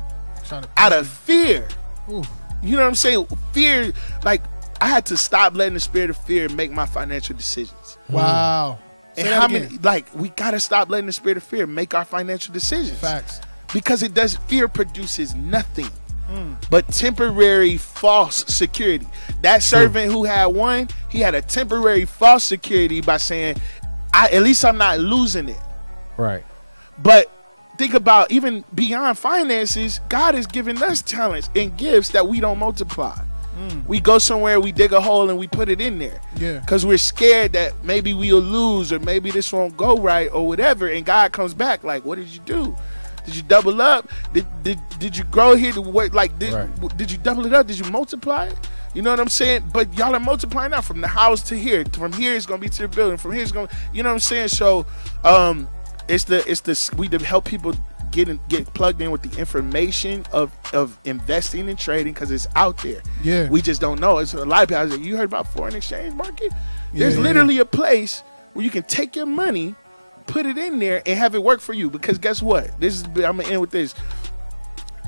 out of fear. Ooh. You know what I'm saying? Fear. Like, I had to stop letting the spirit of fear make my financial decisions. Wow. And how many? Like, we gotta stop letting the spirit of fear make our financial decisions. Facts. Because it does. Fear produces nothing but temporary false security. That servant who had one, he had a temporary false security by saying, at least I'm not losing it. Right. But think about, even beyond finances, God has given us talents and gifts that we don't multiply. We go somewhere, we dig a hole, and we put it in there. Yeah. Because we're scared that maybe we'll lose, or maybe this won't go right, or whatever. And God comes back like, what did you do? Did you double up? Did you grow here to work? Like, did you double it up? Did you multiply it? You know what I'm saying? But y'all are multiplying now from the house to here. From here it's gonna be to the building. From here it's gonna, you know what I'm saying? So, we to help people get plugged in with the information of investing and trading, because it's out there. Yeah. We just don't know. It's a lot of people. Like, you heard about foreign exchange market? There's literally a place where you can take your money, put it in there, and have it work for you. Because guess what? I'm gonna end with this.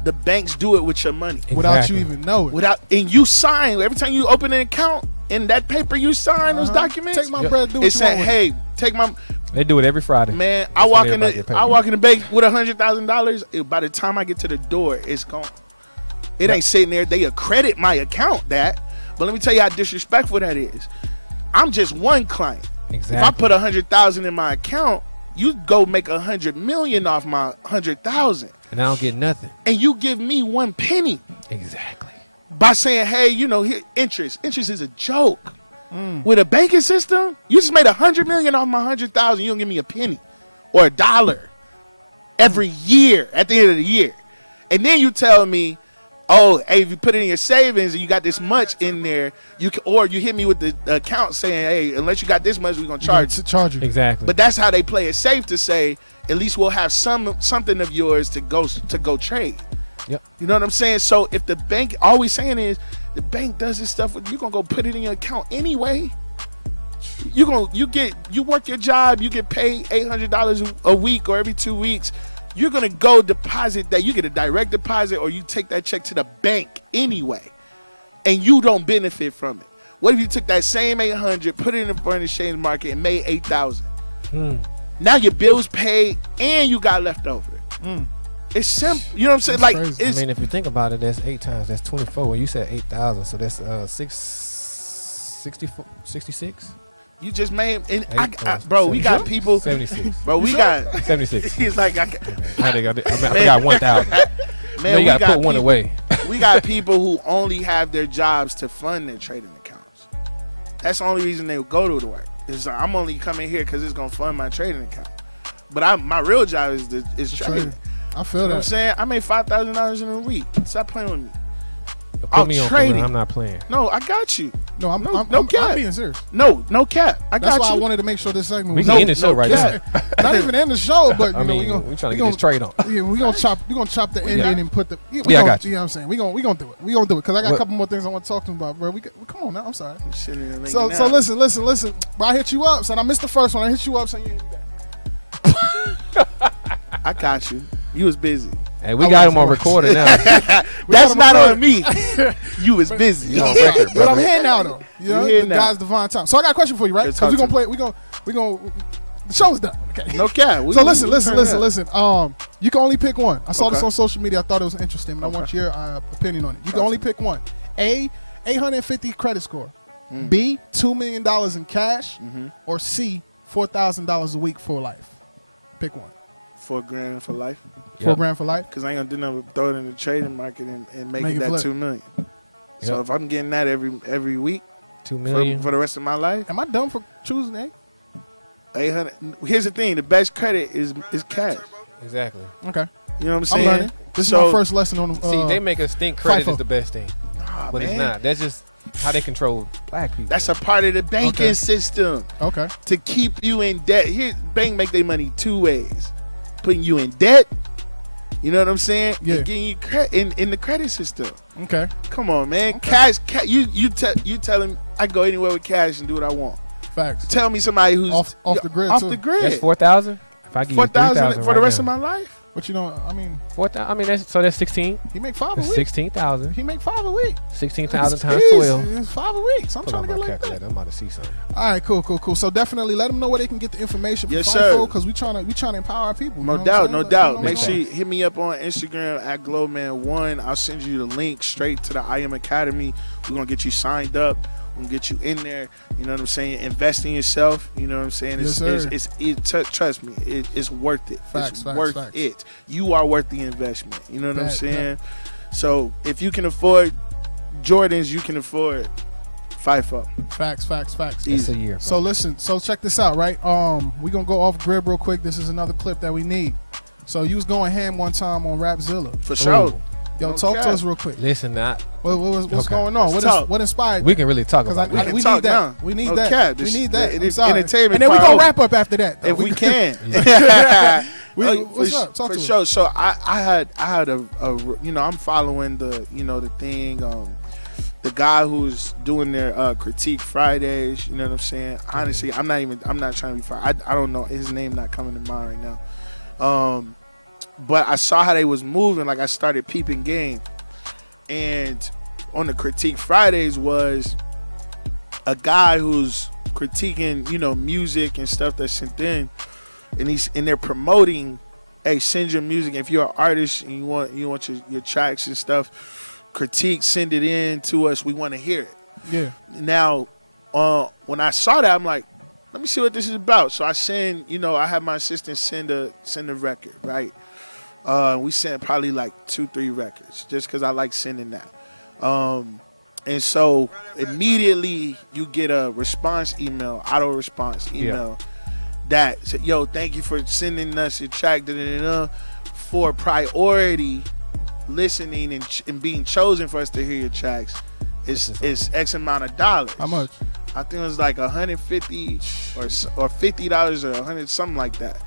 The banks do it with your money without you even knowing. And you sign every time you open an account. In that paper you sign, those documents. Take my bread. Do what it said, "Hey, take my." They do it every Friday. Man, I walk in the bank with $100,000. By the time I get to the door, it's gone. It ain't sitting there. They accredit my account but let me tell you how disrespectful that is. I'm just one client. Exactly. If I put $100,000 in my account, you go make $100 million off my $100,000, and I don't get nothing. And you give me 1 penny. Exactly. By saying, hey, here, interest is a joke. With a banking system, you just made $100 million off my $100,000. You don't give me a penny or $1 every year at the end of the year, and then you tell me, oh, hey, if you put it in your savings and you got this much in there, or you hit me with the account saying, hey, unless you got this much, we're gonna charge you. Exactly. But that's how they play it safe, to say, at least we'll have something of yours to go trade. Yep. You know what I'm saying? So if the bank, all we saying is, the bank does this stuff, you're gonna go put it in your account anyway. You work your job, you get paid $800 a week or every 2 weeks. You're gonna go deposit that. You get a direct deposit, or you take that check to the bank anyway, and you don't benefit from it. What if you took that same $800, put it in the foreign exchange market, and made $8,000? Now your bills paid and you got left over. It's simple. You know what I'm saying? Like, crazy. I mean, if you think about it, that's 8 times. That's 24. When you said 8,000, so that's 66. You just made, and bro, we got people 76. Bro, we got 76. He's like, I got 1,000. Man, you gotta put one away. We got people who only have their jobs to fund their trading accounts. That's the only reason they would go to work. It's like, I'm only coming here because it's gonna fund my trading account. But my real job is trading. I feel You know that. what I'm saying? I made $5,000 in a week. Stop playing with me. Put me on trading. I'm not playing. No, I got you. No, I'm cap. I'm being serious. No cap. I got you. That's why I wanted to make sure this segment We was can end the show right now. not even end the show, but we're trying to get this trade on. Yeah, we're gonna chop the ending and put the. I got you. You know what I'm saying? We gonna do it. We gonna do it because I got a couple more things I want to talk to him about, bro. Come on now. I'm sorry. So listen. Bro, I hit you up, son. I missed the first one. I hit you up, son. You ain't back. I got you. You was busy. Hey, we got him on recording now. That's not on me. You was busy. You on record, but I'm here now, though. You know, the now. God's divine time. So I got a question for you, right? Because we gonna play. We gonna. The show's done. Okay. No cap. So listen. You can only pick one. I saw this on social media. I thought it was interesting, but I want your opinion on it. You can only pick one. A, 850 credit score. B, $2 million in cash. Or C, $4,000 a week for life. Pick one. $4,000 for life. $4,000 for life. Because I ain't gonna do nothing but throw it in the trading market and make it that flip. $2 million. So if I'm getting that every week, $2 million for the rest of my life. Am I dumb for choosing A? 800. Here's the thing: the best credit is cash. Exactly. Okay. You know what I'm saying? I'm learning. This is my first lesson on. See, they make us think credit FIFO. is the best thing, but it's not. That's just how they control black people. That's a part of the banking system. Okay. To keep you in debt. Here, bank make their money two ways: putting you in debt. You know what I'm saying? Yeah. And getting you in the credit system. Okay. Come on, man. Okay. Cash. You tell him I can go anywhere with cash and do what I want. Facts. Tell me somebody who's off the grid. Off too. the grid. That's 4,000. If I give you 4,000 for the rest of my my life. But you know, I mean, 4,000. I mean, that's 16. he make 5 a That's week. 16,000. He make 5 a week. 16,000 times It's 12. It's 5 a week. So I'm Put trying on to my get like calculator. that. I'm about to see something. All right, cool. So definitely let them know where they can get the information from Yes, sir. because we trying to empower our people. No you know doubt, what I'm no saying? doubt. Let Make them sure know. you hit me up on Instagram at GLOman1. I'll send you the link straight to the I Am Academy. We're gonna get you signed up. We're gonna get you in there. You know what I'm saying? Invest in yourself. You know what I'm saying? Yes, sir. Trust me, it's worth it. Facts, it's worth facts. it. You are worth the investment. You know what I'm Fact, saying? So if you can afford Jordans, you can afford FIFO. Facts. It's a year. So listen, so check this out, right? We gonna go off grid real quick. This is another clip that we need. So you was going ham one time on Rapzilla. For sure. Ooh. Yo, No talk cap. to us real quick. Listen, What's Okay. going on? Let's talk. What inspired? we can really talk Because about We it. can we talk need that. now. We need No that. cap. We This- need that. it I'm is sorry. entertainment And then we part gonna over. wrap up after that. though. If we can. What's up? Talk for to us. sure. So I had a you know, I'm following the thing, the guy who's doing their critique Fridays, you know what I'm saying? Honestly, I'm not trying to be fired. I don't know, his name not coming to mind right now. But I saw how they was moving, like I started peeping game. And on the critique Fridays was a guy who's critiquing, you know, music and stuff that's sent in, and they're promoting, hey, send your music. If you're an artist and you want your tracks and stuff, critique, send it in to us. We want to hear it. Yeah. Now, when I saw that, I'm like, let me see what this is about. So I send, you know, I have my assistant send a record, right? We sent probably like 2-3 records just because I like sending that. And so immediately you get a response email, auto response email that said, yo, thank you for sending us your track for priority listening and being chosen for us to hear your tracks. It's X amount of dollars. How much? I think it was like $150 or $50 or $100, something like that.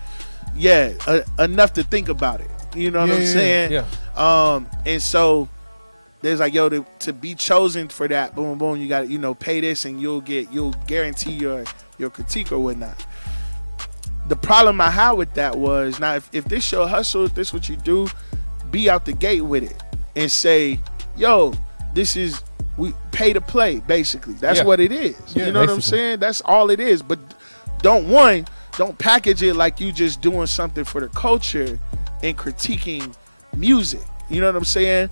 Yeah, enough to think about it. You know what I'm saying? Yeah. And so there's like, yo, to be chosen for that, boom, boom, you got to, you know, pay this and you'll guarantee your critique or whatnot. The problem I had with that was, now if this your hustle, if this what you do, be out the gate with it and say, yo, we pay to play, basically. That's what it is. Yeah, you know what I'm basically. saying? That's all it is. But don't package it like you just doing something for the culture and critiquing music. You know what I'm saying?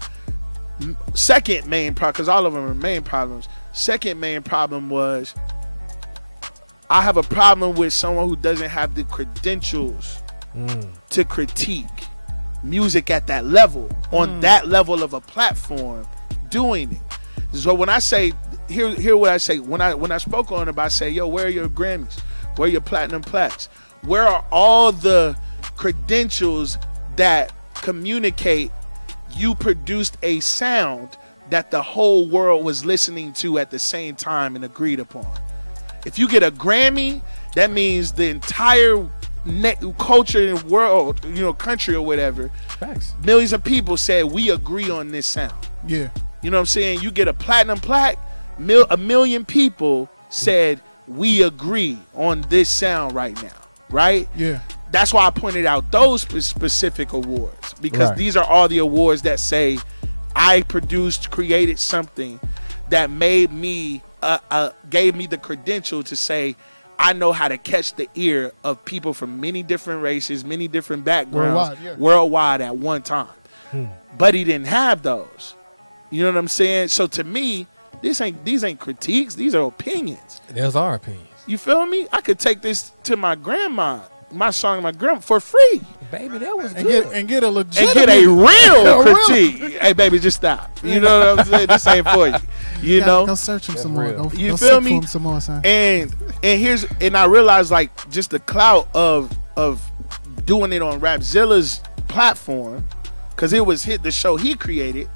Second main problem, because all of them are main problems. Second main problem was, I have a problem with someone who doesn't have the credentials to critique music at that level, on that level of a platform, doing it. So when I say, hear what I say. When I spoke on it, I say, yo, where are your Grammys? Where are your platinum plaques? Where are all the credentials that communicate you produced a sound that the whole world was listening to at the same time and agreed upon? If you get a Grammy, that means the entire culture and world, you know, country or whatever, Facts. millions of people said we agree on this sound. Yeah. You know what I'm saying? You get a platinum plaque, a million people said we agree on this sound right now, right? Yeah. That's why I pointed out those specific awards, because these are all the awards that say I created something that made me, gave me the credential to say I know how to catch the ear of people from many different races, many different backgrounds, worldwide at one time. But he didn't have those. You know what I'm saying? So to me, these ain't critiques. These are opinions. Those are opinions. You feel me? I could take this to my grandma, my song to my grandma for free. Baby, that was good. And get a legit. And get a real critique. Hey, baby, just stop. You know what I'm saying? This ain't for you. You know? Go search him some more. real. Go, You go feel search me? for him some more, son. And I realized, like, just the clout of doing it on Rapzilla's platform, because it was the show he created,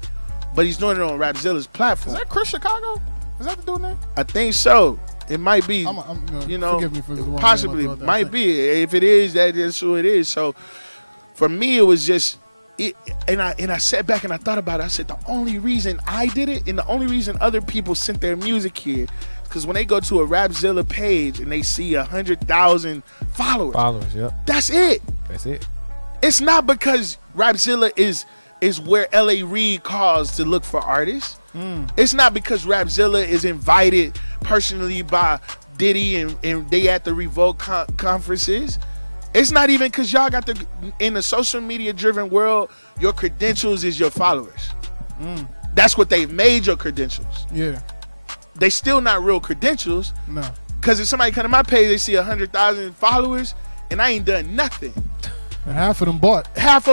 but he's doing it on Rapzilla's platform. Is that Chris Chicago? Is that the dude name? I think so. It might be. You know, forgive me for the wrong possibly name I thought. might be. If it is, that is who it is. So for me, it was just and I sat back and I thought about it. I said the only reason I did it and the only reason other people sent their music here, because when they go to a Rapzilla page and they see 100,000 followers, yep. That's it. It's not because Rapzilla is where L.A. Reid calls to look for artists. It's not because Rapzilla is invited personally by Diddy and they at the Revolt conferences. It's not even because y'all got in the social media driven world, your credentials is your followers. That's what they've made your credentials. Yeah. They still not real credentials. No. Because if somebody come to my page, they see 100,000 followers and I ain't done nothing. And half of them bought. That's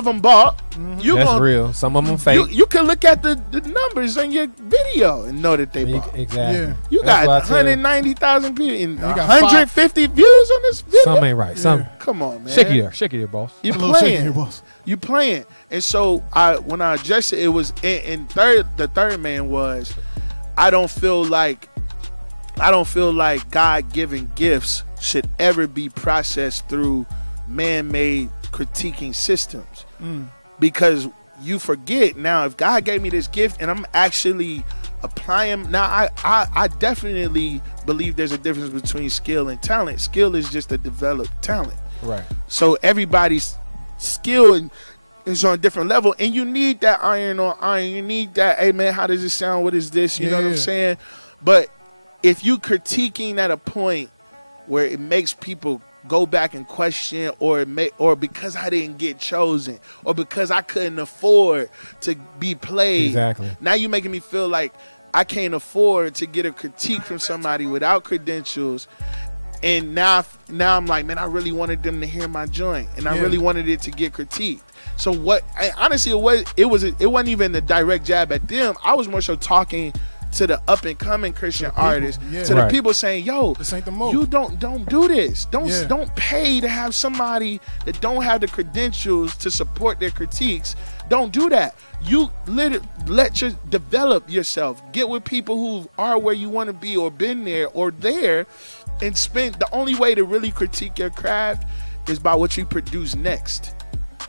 real. Some of them fake. You can look at the numbers on your video and know that they bought. Exactly. Yeah. You got 190,000 people and 150 views on this video. Some ain't right. Yeah. Some. Come on, man. Shake it there, boss. You playing. playing. And so when I adjusted, it was the third man was I don't feel like God-given gifts should ever be processed through man-made critiquing systems. Because you forget now, if God gave me this gift and I'm actually applying now, I definitely believe there's a difference between skill and talent. Skill is just a developed talent, right? So everybody's skill is on a different level, and you need that iron on iron. You need that, hey man, how does it sound, what is this, you know what I'm saying? But if you critiquing at a point where it makes people go back and question, or because I didn't get chosen, or because I couldn't afford to be played. Exactly. Now you're making me feel like I can't afford to get a critique from somebody without credentials. And now I'm like, man, I really wanted them to hear my joint, and I really wanted it to get critiqued. So honestly, it wasn't even a direct jab at them. I was more so talking to the up and coming Christian artists, to the people saying, yo, this ain't the move. You don't do this. Don't pay to have somebody that don't have the credentials to support their critiques. Don't do that. You let you develop yourself. Get with people who are where you want to be, or been there or there, and the only way to really critique your craft is by what you produce next.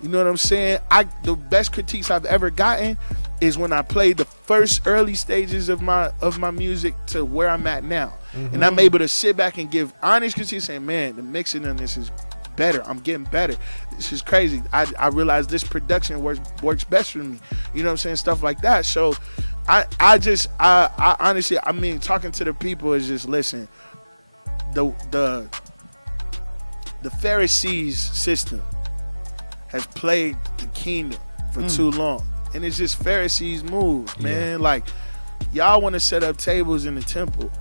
You know what I'm saying? The best critiques I've ever gotten is when I played the first early stages of my music to where I'm at now. And I'm able to sit back and give honest critiques saying, man, the mixing on this is better. I'm getting better. This is crazy. I realize this production works best for me. You know what I'm saying? Stuff like that. So I honestly, I mean, talking to the people is just, listen, the Pharisees system has plagued the kingdom for too long. And it's just Pharisees move, man. Like, y'all want to set up tables in the temple,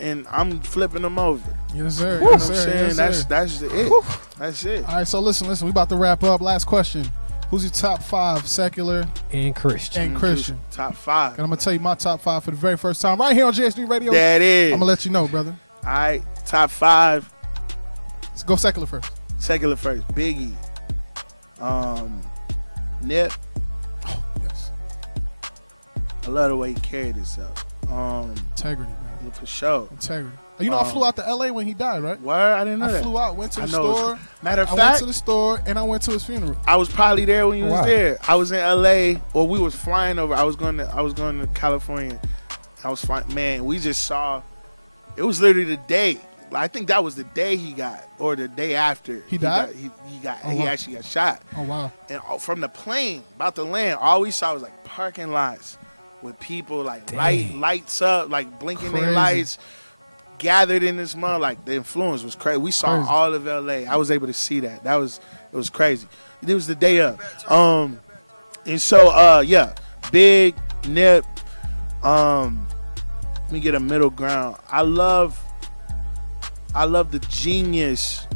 and I'm flipping them over. Yes, sir. You know what I'm saying? That's it. Woo. That's it. All right, so listen, we about to wrap up. Last question. Who's your top 5 secular and Christian? Top 5. And I'm going to tell you my top 5 for the very first time right here on JSD Radio. That is. I'm going to let you know, brother. All right, top 5. Let's go secular first. Secular first. Biggie. Nip. Oh, yes. I love the way he carried himself. Integrity, man. For sure. Integrity. You know, I flew out to LA when he died, right? Word? I didn't know that. I flew out, went to the store. Matter of fact, I went to the store and I went to his funeral. I was probably there when you was there. I was in LA, or we was flying over. I was going to California. I was flying. Man, we just saw. It was literally the day. I think that was the day he got, or the day after he died. He actually got shot. Oh wow! And from the plane about to land, all we saw was like parking lots with people like lights up, like blinking their lights, gathered in this mud. Like, the influence was crazy. We saw all of LA. I was able to see that. It was crazy. It was the day of. And so Big, Nip. Let me get a middle ground. I love the genius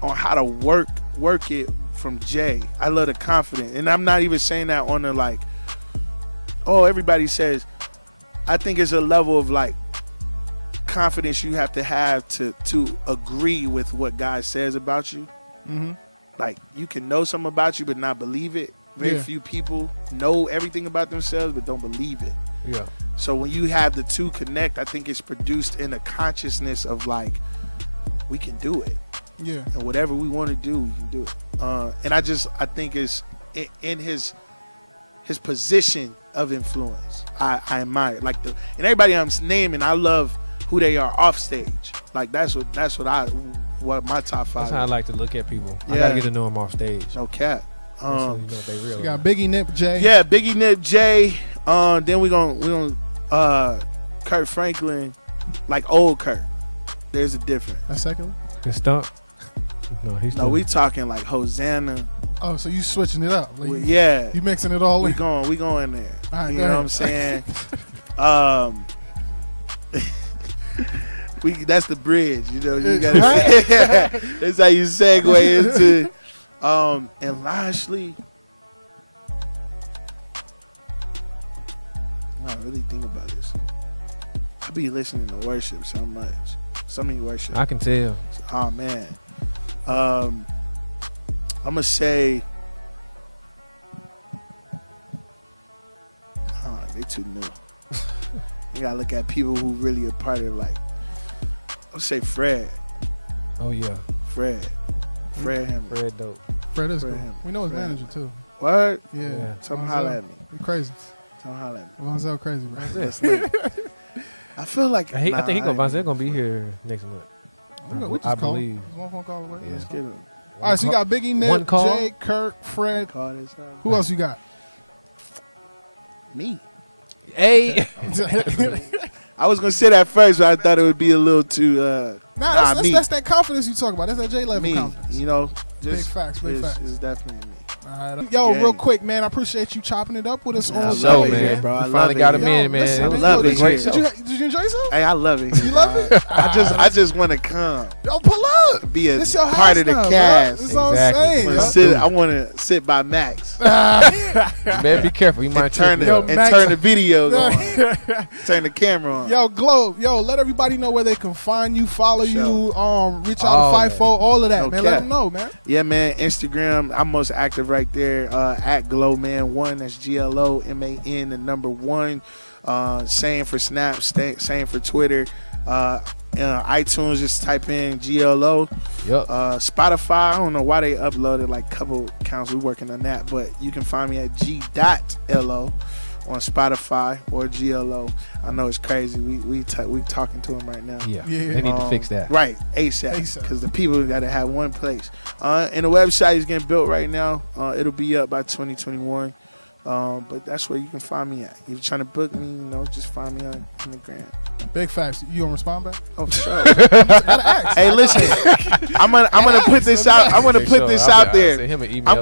on how to work it from Jay. I love the confidence. And I'm not even saying that on the like, oh, everybody says. I think it's a level of like confidence you have to agree with what God says about you. Mm-hmm. Like, you can know something about you but not believe it. Very few people know everything about themselves but don't believe it. Yeah. So when you have the two connect, I think it's produced in a consciousness of like, we can do it. Yeah. And whatever we want to do, we can do it. And I think it's in his position of influence. I admire like and everybody I'm naming. I love who they are off stage. Like that's what my top 5. That's how I like to look at people. Yeah. I gotta get to know them off stage. No cap. So you know what they real. You got Biggie, Nip, Jay. Yeah, Biggie, Nip, Jay. Then we gonna Kurt Franklin, like old Kurt. There's a difference. That's second. Good stuff. No, we talking like Hosanna. Oh, so you switching it up? Like Yeah, you mixing it all we in. going there. All right, You go know ahead. what I'm saying? That's the bridge. You know, you gotta. That's how you segue into. And lastly, I really think about this. I be listening to worship so much. So many worship. I can tell. Oh man. I'm gonna say. Oh, they too new. You gotta look at people who really a part of like. I'll say Fred. Oh yeah. Fred Hammond. Fred dope. Fred is Fred cool. Hammond. We know his Fred. manager too. What? Yeah. Tell him holla at me. You crazy. Tell him holla at me. Vonzel crazy, bro. Let's link. I feel like I think Vonzel gonna be here next month. We just I called. believe. Just one phone call away. Yeah. Let's get him. All right, so you got Biggie, One Nip, call? Jay, Kirk, Fred. Call this out. Who else you got? Me. Hey. I was gonna say that first, but I thought it would be a little too. Me. That's that confidence you talk about. That's that J level Me. confidence. You know, Big just facts. It's definitely me. All right. Yo, Gang. real quick, man. I appreciate you chopping it up with us I on love Show, it, man. bro. I We love finally it. got him Yo, in, man. listen, It was love a it. great Did show. you enjoy yourself? Hey, I love it. You love it? I just want to come, Yo, pull up. be a This your part house of the now, bro. cast. That's all I'm Exactly. saying. I want to sit by Max. Man, be careful. You might turn trip the, it and up. turn the video on. Turn the camera on. Yo, GLO. Yo, let everybody know where they can find you, follow you, reach out Oh, to FIFO, all of that, No man. cap. Let them know, man. Yeah, man. Instagram, I'm most active right there. At GLOMAN1. That's GLOMAN, the number 1. Same for Snap. Same for Twitter. iTunes, just type in GLO. Yep. Spotify, I don't know why they uploaded like a couple accounts. We're working on that, but you can find me at G.LO on Spotify or GLO. I know it's crazy. We talking to them right now. Yeah. Yeah. They need to fix that. Right, ASAP. Because the people got to have one place. And the website is getting built right now. It'll be up by 2021. But that's where you can find me at. If you're trying to book me, just find me on the gram. Big facts. You gonna respond back? Oh, for sure. Gotta ask. Hey, listen. I'm gonna put this out. I'm gonna put this out I there. sent him an email I'm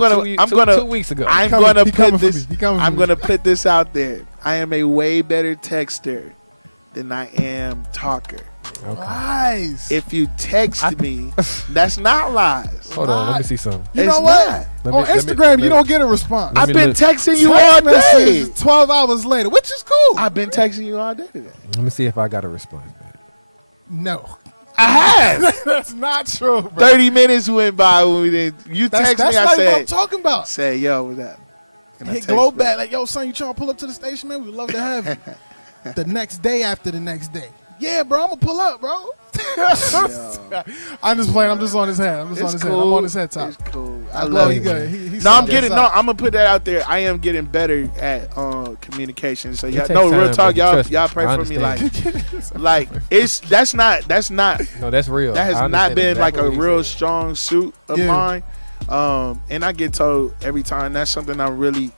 gonna 2 weeks ago. I'm coming- gonna he put coming for this. me. He coming for I'm me. gonna put this out there. I am a way better texter than I am talker. Okay. Lies. If you text me, that's not lies. Hold on, let me see something. You It's know what? not. On Instagram, you don't get a response. Let I've me been look. texting you all Text day. messages 12 hours later, which is cool. I've been texting you all day today. Let me see if I got a response, man. No. I have. That's not true, bro. 30 minutes went by when we did. You text That's me. I not what I'm said, talking about. "Say yo, what's up?" And I Hit text GLO back. back like, yo, son, you trying to pull up to the station, man? We'd love to have you. The next day after the next day. Yeah, bro, I'm gonna pull up, bro. I'm just playing. I'm just on his head. I'm It's on his cool. head. I'm on his head top. It's cool. I GLO, love he it. good. He No, I'm solid. getting. Yes, No, sir. I'm gonna put that out there. I am getting better at communication. So yeah, takes no real time, talk. brother. Trust me. Y'all pray I for me. Like, understand. like it's that's not No, that's real. that has I not understand been like exactly a what he real said. strong suit of Yeah. mine. And I get told every time that's something I'm really,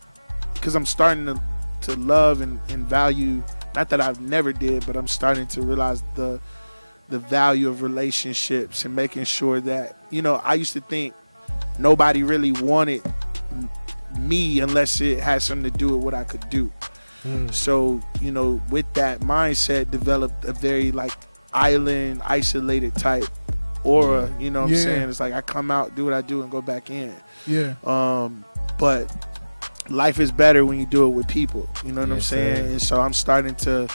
because I'm starting to love and value. Not that I've never did, but I'm starting to realize the value of relationships and making sure that, I used to think nobody really wanted me unless it had something to do with what I could do. So, with that mindset, developed a very like island, isolated type aura. You know what I'm Yeah. saying? It's like I come out, do what I do, and go back in. Yeah. But life is better when you do it with people. You know what I'm Yes, saying? sir. And so I'm starting to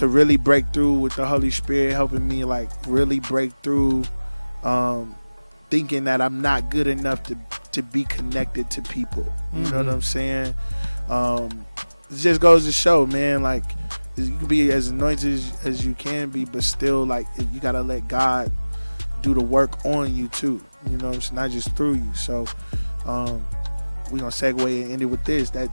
really break through with the Holy Spirit helping me like really break through, thinking that I'm not good enough to be connected to people. You know what I'm saying? It just goes to show, man, like you can be as anointed as you can be, but still like if you gotta let God do the work on you too. You know what I'm saying? Not just through you. So we're gonna segue and end it with this. That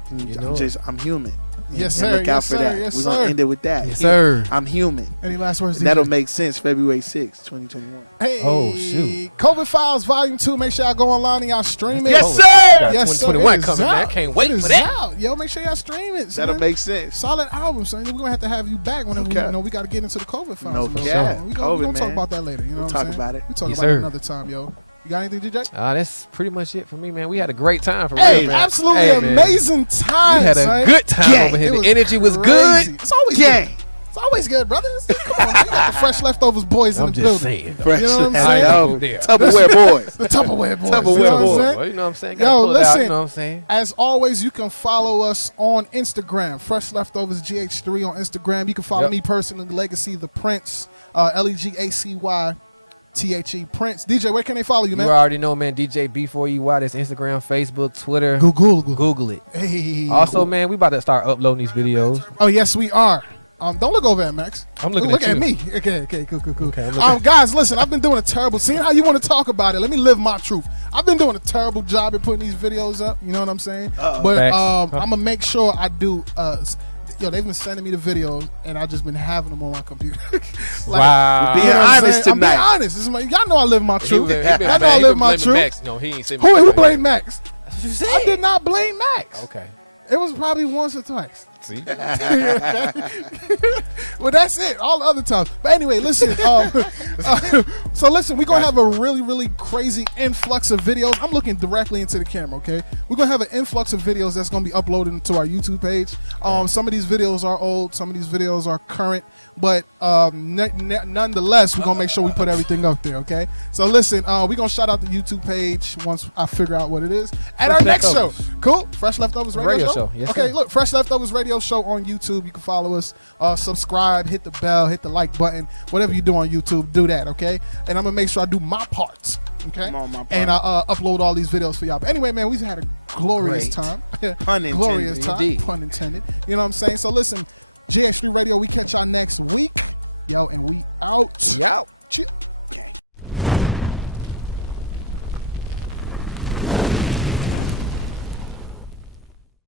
I'm human. Yes, sir. Look out for that. Yes, We're gonna end it with that. Yes, sir. I'm human. Any last words? And that'll make sense. February 6th, 2021. Hey, oh shoot! COVID Files Volume 2. Make sure y'all go online and y'all stream it. Yes, sir. Yes, 2021 coming, man. Can't wait for that. Out. Yo, make sure y'all stream it. That'll make sense. Solid album, son. We're gonna have you back when we got to get into the COVID Files. No cap. We're gonna talk about that later. You know what I'm saying? Talk about it. We talk about it another time, yo. You got anything, DJ? That's pretty much it for me, man. We had a great time for real, man. Absolutely amazing time. We had a good time over here. The energy was good. It's always good. It's always good, brothers. Come on, man. You got the Fresh Leftovers boys in the building. Saying, Fresh, you know what I'm saying? Tupperware boys. The Tupperware boys. Tupperware boys. Well, you know what I'm saying? Yo, listen. You know what I'm saying? As always, you can follow us on Instagram. Fresh Leftovers GH3 on Instagram. You can follow me personally, Legacy the Prince, LEGACY. THE Prince. DJ, where can they follow you, man? You already know, man. DJ B4EY. That's Instagram, Facebook, Twitter. Google it. Hey. Also, man, we about to start uploading these videos. Oh, yes, we are. Don't look over at Max. I'm looking look at me. you. Okay, cool. Okay, guys, listen, I've been doing a terrible. Seeing how you want to talk about it, let me live my truth. I've been doing a terrible job at putting these videos up. You know what I'm saying? But I'm gonna make sure I do. They've been sending me the videos, and I've just been having them on my computer. Wow. Being honest tonight. I'm being honest. Y'all know I live my truth. Y'all know I live my truth. Max. No, he ain't saying. Who blamed Max? That's what you said. I did not blame Max. Okay. It was probably once or twice. See? Well, that's it. All the other times. But anyway, listen. So listen, we're going to have a really, really crazy influx of videos. I'm looking directly into the camera, okay? We're going to have an influx of videos that's going to be uploaded to our YouTube page. Some of these videos are old. Some of these videos are current. But nonetheless, we're going to make sure we put everything up there, okay? So listen, we're going to shout out the YouTube page once I figure out what it is. At our next show. Cool? Fresh Leftovers Radio Show? Yes, okay, sir. Look, Fresh Leftovers Radio Show on YouTube. You can follow us, subscribe, hit the bell, hit the like button, whatever you do on YouTube, do that, okay? And I'm gonna make sure I do my parts, okay? And I upload all these videos for y'all. But anyway, man, we've had a glorious time. Pun intended. Glorious time. Indeed. Pun intended. You know what I'm saying? So listen, GH3 Radio, we catch y'all next week. Yo, and we out. Yo. Cheers.